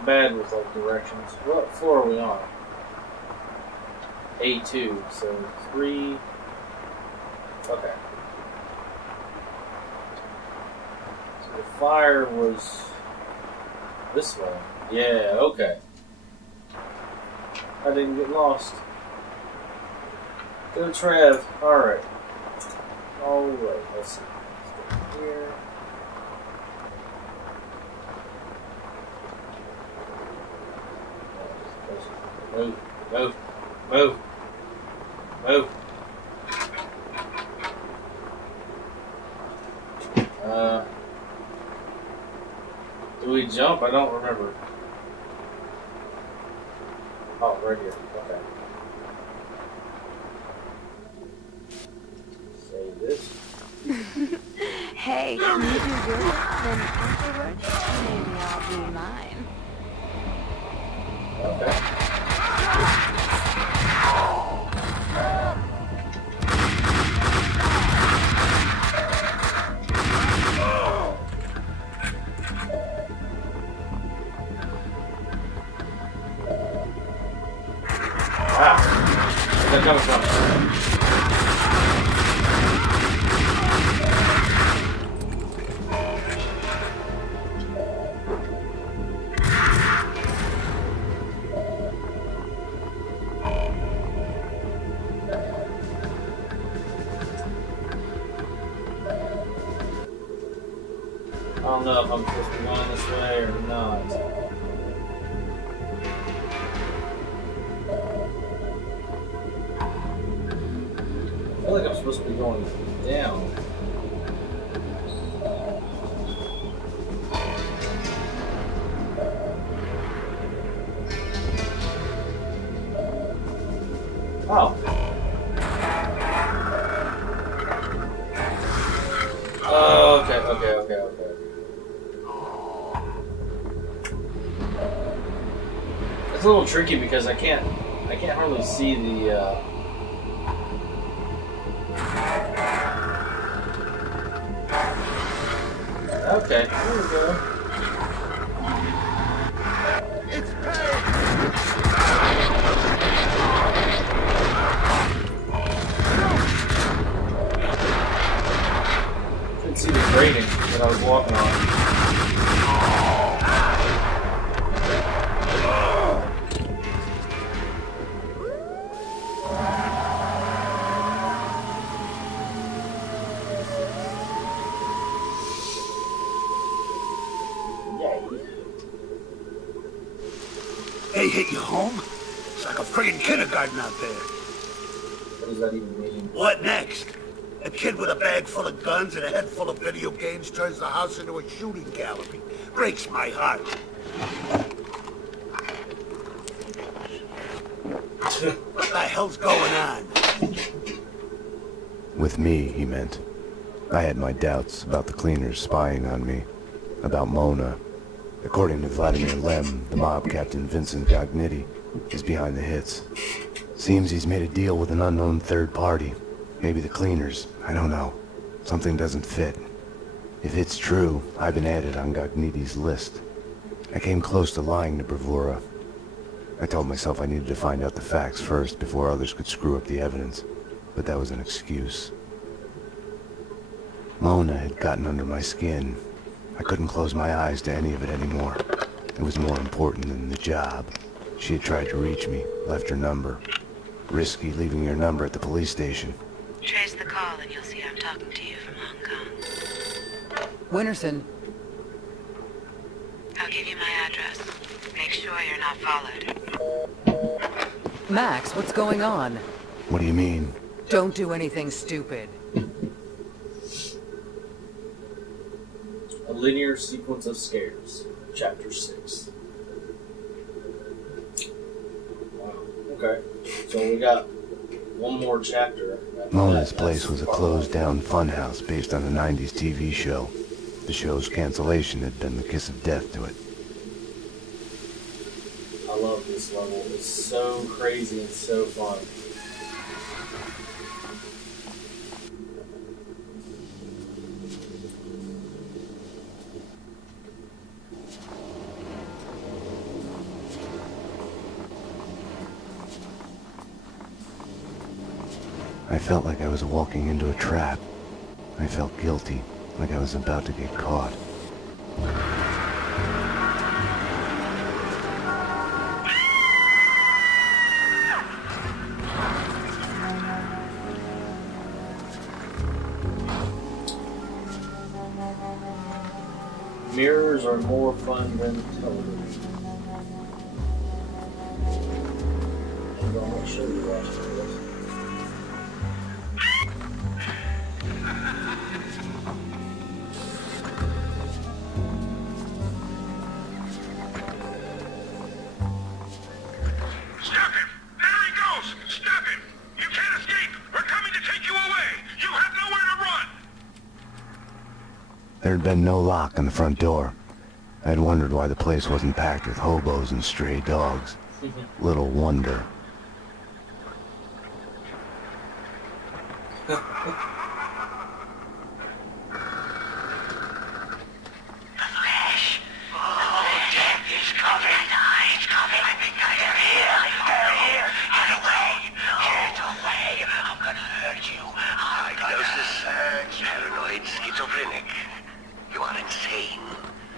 Bad with like directions. What floor are we on? A2, so 3. Okay. So the fire was this way. Yeah, okay. I didn't get lost. Go Trav. Alright. Alright, let's see. Let's go here. Move. Move. Move. Move. Do we jump? I don't remember. Oh, right here. Okay. Save this. Hey, can you do yours? Then afterwards, maybe I'll do mine. Okay. Where's that coming from? I don't know if I'm supposed to be going this way or not. I feel like I'm supposed to be going down. Oh. Oh, okay. It's a little tricky because I can't hardly see the Okay, here we go. It's Couldn't see the grating that I was walking on. They hit you home? It's like a friggin' kindergarten out there. What does that even mean? What next? A kid with a bag full of guns and a head full of video games turns the house into a shooting gallery. Breaks my heart. What the hell's going on? With me, he meant. I had my doubts about the cleaners spying on me, about Mona. According to Vladimir Lem, the mob captain Vincent Gognitti is behind the hits. Seems he's made a deal with an unknown third party. Maybe the cleaners, I don't know. Something doesn't fit. If it's true, I've been added on Gognitti's list. I came close to lying to Bravura. I told myself I needed to find out the facts first before others could screw up the evidence, but that was an excuse. Mona had gotten under my skin. I couldn't close my eyes to any of it anymore. It was more important than the job. She had tried to reach me, left her number. Risky leaving your number at the police station. Trace the call and you'll see I'm talking to you from Hong Kong. Winterson, I'll give you my address. Make sure you're not followed. Max, what's going on? What do you mean? Don't do anything stupid. A linear sequence of scares. Chapter 6. Wow. Okay. So we got one more chapter. Mona's place was a closed-down funhouse based on a 90s TV show. The show's cancellation had been the kiss of death to it. I love this level. It's so crazy and so fun. I felt like I was walking into a trap. I felt guilty, like I was about to get caught. Mirrors are more fun than television. I'm not sure you watched it. Stop him! There he goes! Stop him! You can't escape! We're coming to take you away! You have nowhere to run! There had been no lock on the front door. I had wondered why the place wasn't packed with hobos and stray dogs. Little wonder. Diagnosis, paranoid schizophrenic. You are insane,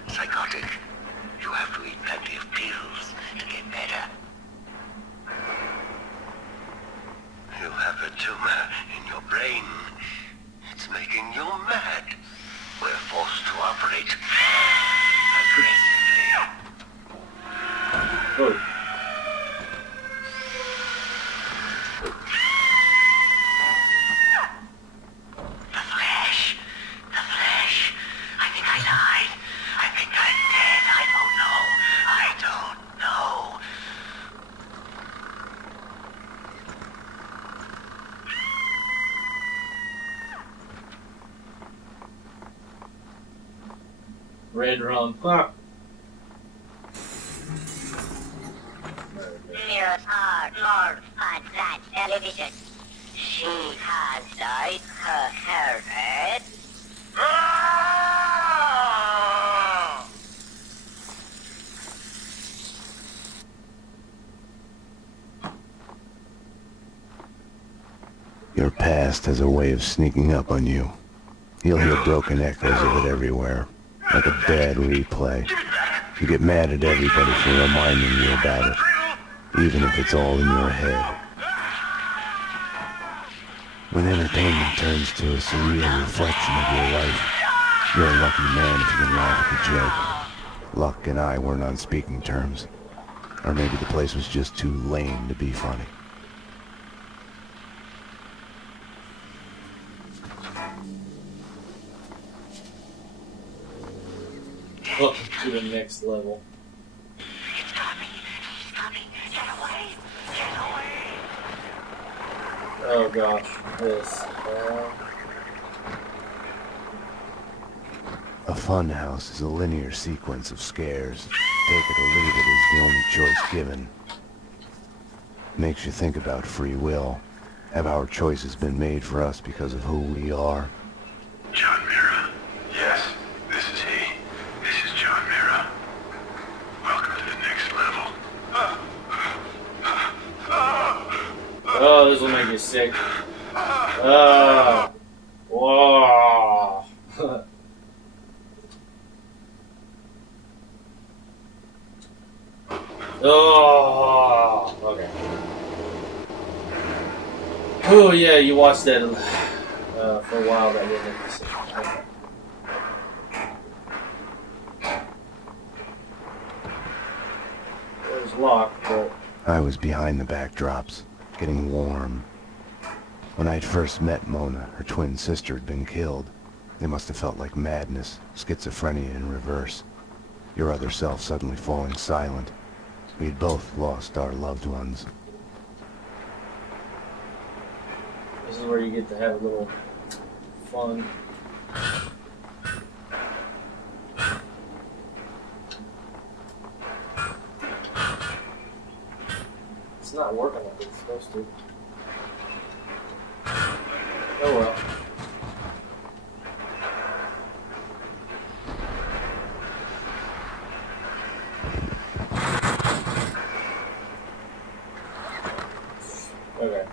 psychotic. You have to eat plenty of pills to get better. You have a tumor in your brain. It's making you mad. We're forced to operate aggressively. Oh. Red rum. Ah. Mirrors are more fun than television. She has dyed her hair red. Your past has a way of sneaking up on you. You'll hear broken echoes of it everywhere, like a bad replay. You get mad at everybody for reminding you about it, even if it's all in your head. When entertainment turns to a surreal reflection of your life, you're a lucky man if you can laugh at the joke. Luck and I weren't on speaking terms. Or maybe the place was just too lame to be funny. Welcome to the next level. It's coming. He's coming. Get away. Get away. Oh gosh, this. A funhouse is a linear sequence of scares. Take it or leave it is the only choice given. Makes you think about free will. Have our choices been made for us because of who we are? John Mira. Yes, this is he. This is John Mira. Welcome to the next level. Oh, this will make you sick. Whoa. Oh, okay. Oh yeah, you watched that for a while. That was interesting. Okay. It was locked, but I was behind the backdrops, getting warm. When I'd first met Mona, her twin sister had been killed. They must have felt like madness, schizophrenia in reverse. Your other self suddenly falling silent. We had both lost our loved ones. this is where you get to have a little fun. It's not working like it's supposed to. Oh well. Okay.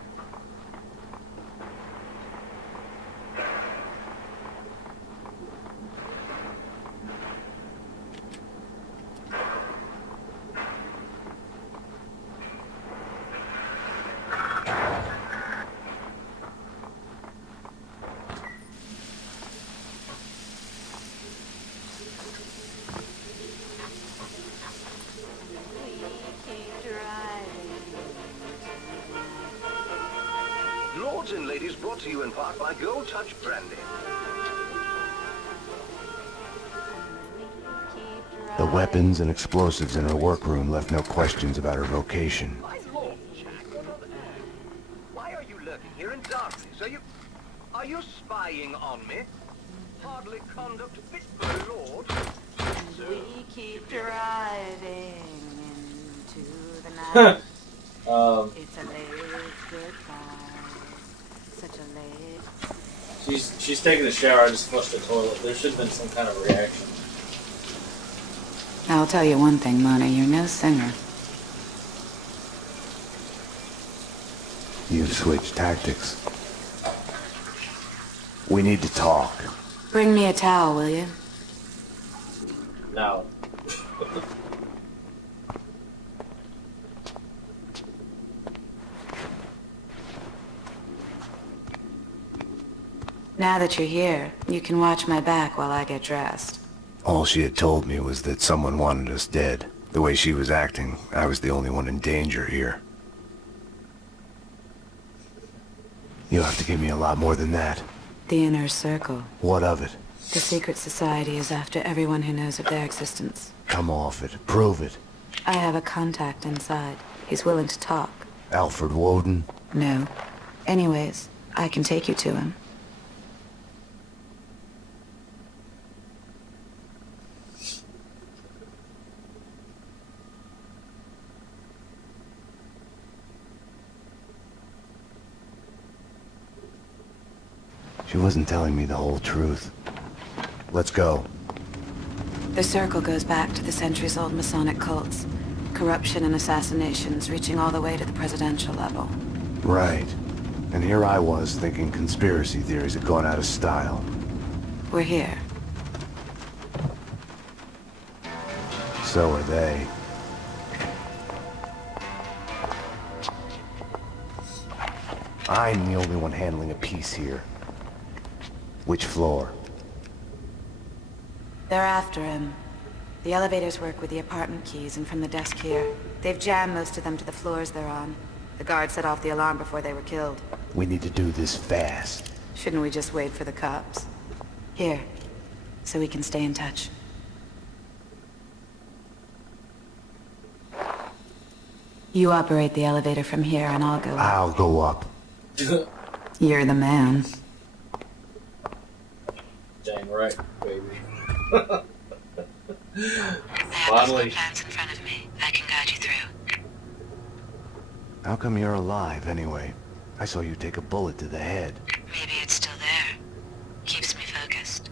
Lords and ladies, brought to you in part by Gold Touch Brandy. The weapons and explosives in her workroom left no questions about her vocation. My lord, Jack, on the other hand, why are you lurking here in darkness? Are you spying on me? Hardly conduct fit for a lord. We keep driving into the night. It's a late goodbye. Such a late. She's taking a shower. I just flushed the toilet. There should have been some kind of reaction. I'll tell you one thing, Mona. You're no singer. You've switched tactics. We need to talk. Bring me a towel, will you? No. Now that you're here, you can watch my back while I get dressed. All she had told me was that someone wanted us dead. The way she was acting, I was the only one in danger here. You'll have to give me a lot more than that. The Inner Circle. What of it? The secret society is after everyone who knows of their existence. Come off it. Prove it. I have a contact inside. He's willing to talk. Alfred Woden? No. Anyways, I can take you to him. She wasn't telling me the whole truth. Let's go. The Circle goes back to the centuries-old Masonic cults. Corruption and assassinations reaching all the way to the presidential level. Right. And here I was thinking conspiracy theories had gone out of style. We're here. So are they. I'm the only one handling a piece here. Which floor? They're after him. The elevators work with the apartment keys and from the desk here. They've jammed most of them to the floors they're on. The guard set off the alarm before they were killed. We need to do this fast. Shouldn't we just wait for the cops? Here, so we can stay in touch. You operate the elevator from here and I'll go up. I'll go up. You're the man. Dang right, baby. I have the plans in front of me. I can guide you through. How come you're alive, anyway? I saw you take a bullet to the head. Maybe it's still there. Keeps me focused.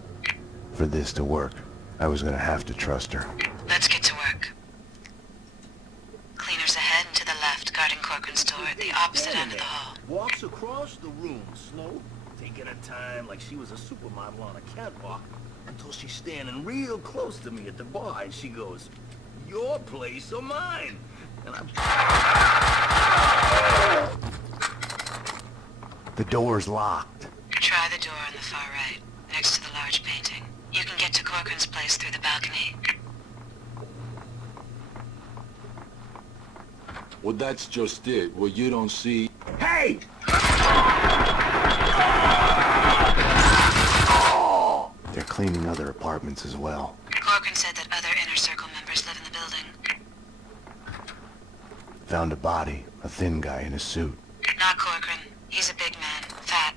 For this to work, I was gonna have to trust her. Let's get to work. Cleaners ahead and to the left, guarding Corcoran's door at the opposite end of the hall. Walks across the room, slow, taking her time like she was a supermodel on a catwalk, until she's standing real close to me at the bar, and she goes, "Your place or mine?" The door's locked. Try the door on the far right, next to the large painting. You can get to Corcoran's place through the balcony. Well, that's just it. Well, you don't see... Hey! They're cleaning other apartments as well. Corcoran said that other Inner Circle members live in the building. Found a body, a thin guy in a suit. Not Corcoran. He's a big man, fat.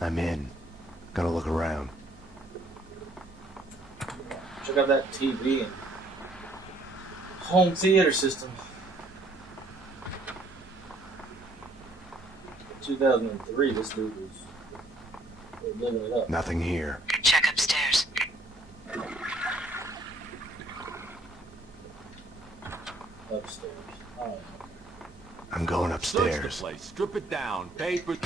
I'm in. Gonna look around. Check out that TV and home theater system. 2003, this dude was living it up. Nothing here. Check upstairs. Upstairs. Oh. I'm going upstairs. Search the place. Strip it down. Paper.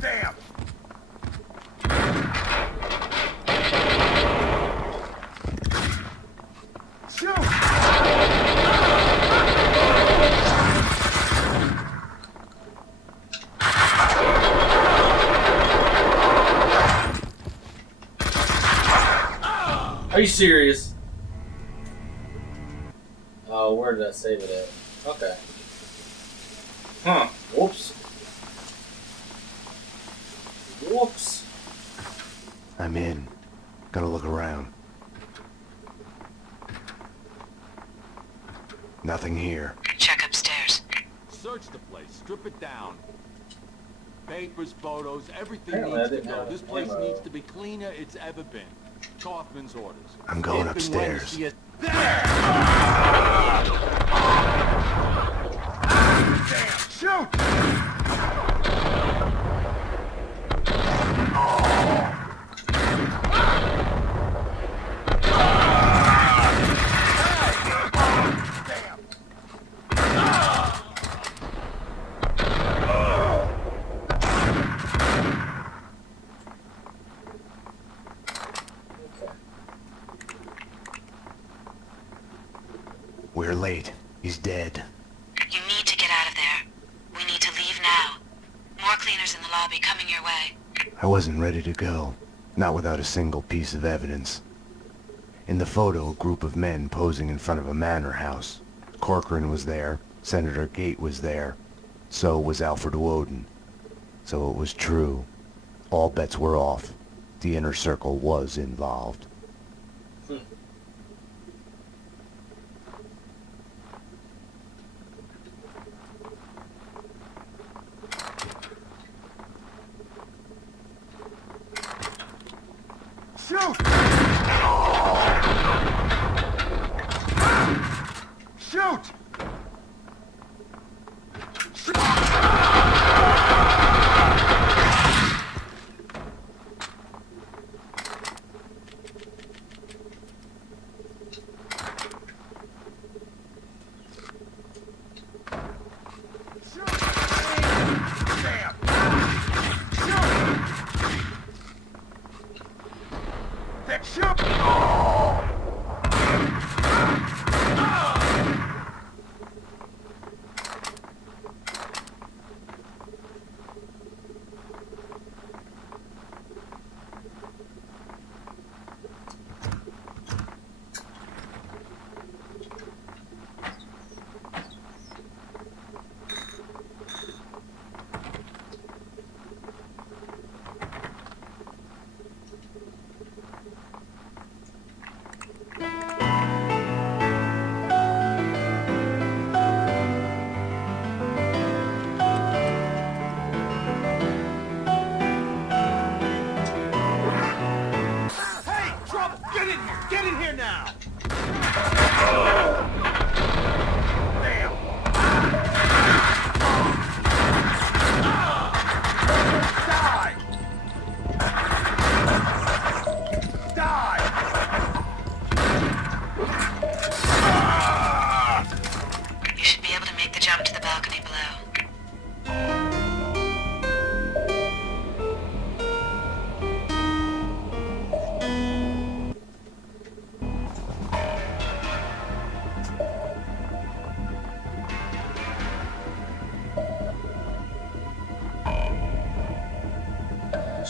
Damn! Are you serious? Oh, where did I save it at? Okay. Huh. Whoops. Whoops. I'm in. Gonna look around. Nothing here. Check upstairs. Search the place. Strip it down. Papers, photos, everything Apparently needs I to didn't go. have This an place ammo. needs to be cleaner it's ever been. Kaufman's orders. I'm going If and when you upstairs. see a- Shoot! We're late. He's dead. You need to get out of there. We need to leave now. More cleaners in the lobby coming your way. I wasn't ready to go. Not without a single piece of evidence. In the photo, a group of men posing in front of a manor house. Corcoran was there. Senator Gate was there. So was Alfred Woden. So it was true. All bets were off. The Inner Circle was involved. Shoot! Shoot!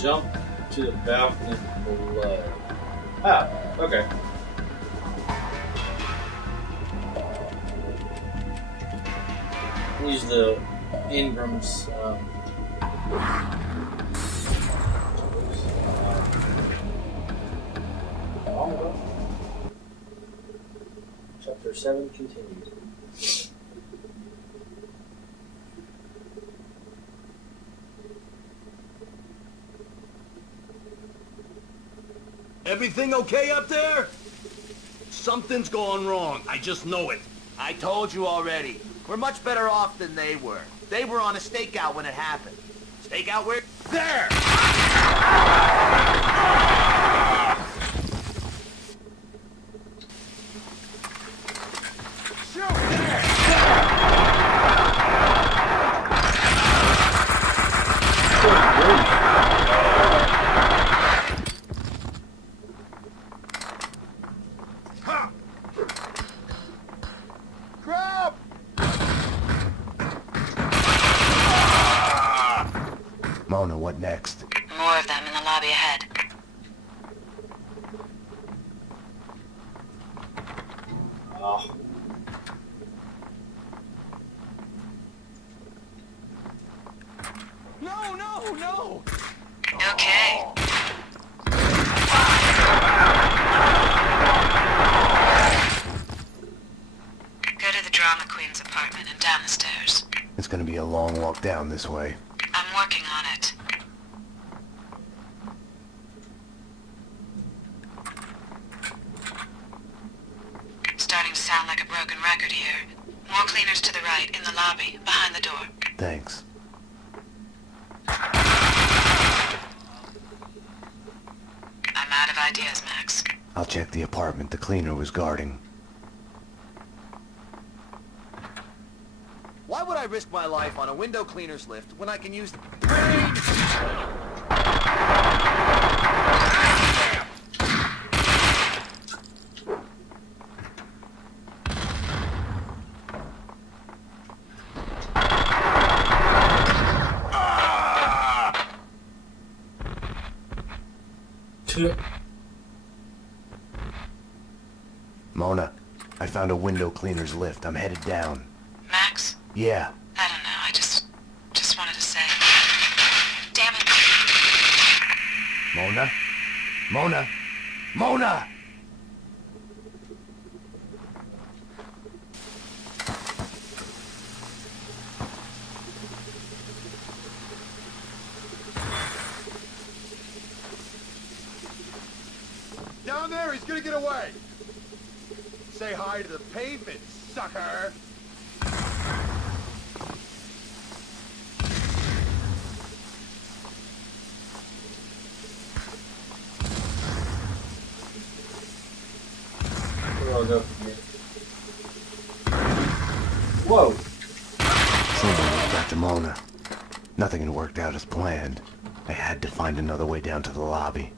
jump to the balcony below. Ah, okay. Use the Ingram's. Chapter 7 continued. Everything okay up there? Something's gone wrong. I just know it. I told you already. We're much better off than they were. They were on a stakeout when it happened. Stakeout where? There! Mona, what next? More of them in the lobby ahead. Oh. No, no, no! Okay. Go to the drama queen's apartment and down the stairs. It's gonna be a long walk down this way. I'm working on it. Starting to sound like a broken record here. More cleaners to the right, in the lobby, behind the door. Thanks. I'm out of ideas, Max. I'll check the apartment the cleaner was guarding. Why would I risk my life on a window cleaner's lift when I can use the Mona, I found a window cleaner's lift. I'm headed down. Max? Yeah. I don't know, I just wanted to say. Damn it. Mona? Mona? Mona! Down there, he's gonna get away! Say hi to the pavement, sucker! Where do I go from here? Whoa! Someone got to Mona. Nothing had worked out as planned. I had to find another way down to the lobby.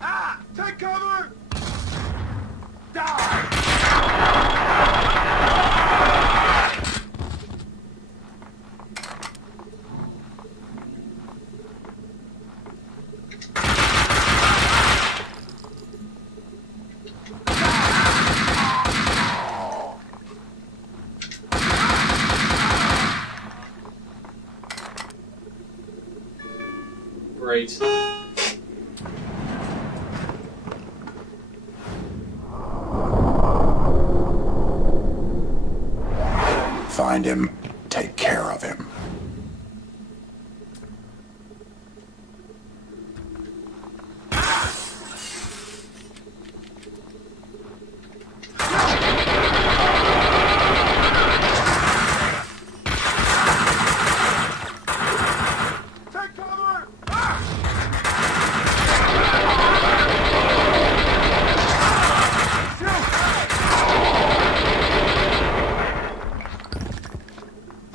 Ah! Take cover! Die! Great. Find him, take care of him.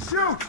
Shoot!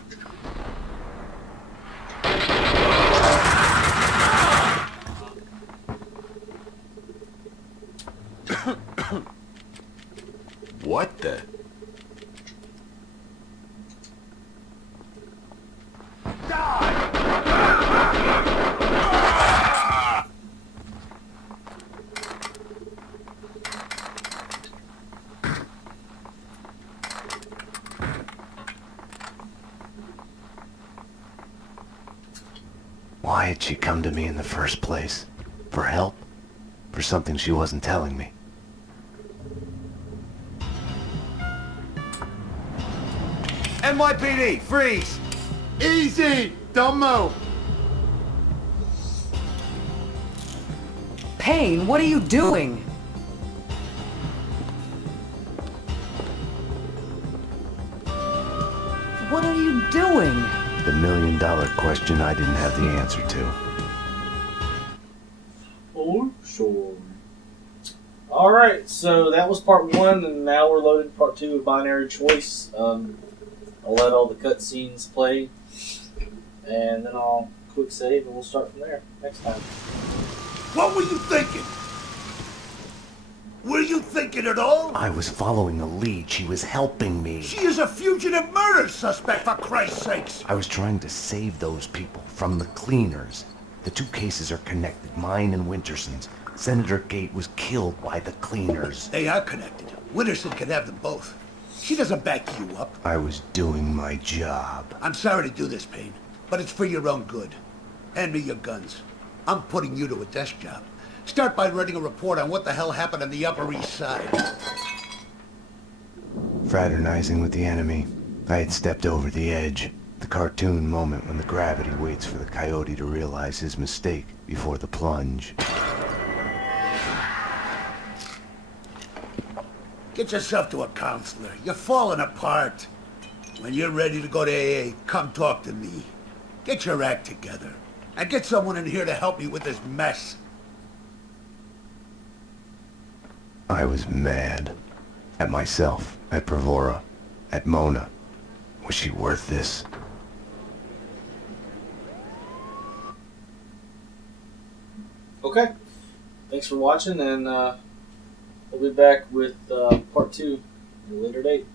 Why had she come to me in the first place? For help? For something she wasn't telling me? NYPD, freeze! Easy! Don't move! Payne, what are you doing? What are you doing? The million-dollar question I didn't have the answer to. Oh, sure. Alright, so that was part 1, and now we're loading part 2 of Binary Choice. I'll let all the cutscenes play, and then I'll quick save, and we'll start from there next time. What were you thinking? Were you thinking at all? I was following a lead. She was helping me. She is a fugitive murder suspect, for Christ's sakes! I was trying to save those people from the cleaners. The two cases are connected, mine and Winterson's. Senator Gate was killed by the cleaners. They are connected. Winterson can have them both. She doesn't back you up. I was doing my job. I'm sorry to do this, Payne, but it's for your own good. Hand me your guns. I'm putting you to a desk job. Start by writing a report on what the hell happened on the Upper East Side. Fraternizing with the enemy, I had stepped over the edge. The cartoon moment when the gravity waits for the coyote to realize his mistake before the plunge. Get yourself to a counselor. You're falling apart. When you're ready to go to AA, come talk to me. Get your act together. And get someone in here to help me with this mess. I was mad. At myself, at Bravura, at Mona. Was she worth this? Okay. Thanks for watching, and we'll be back with part 2 at a later date.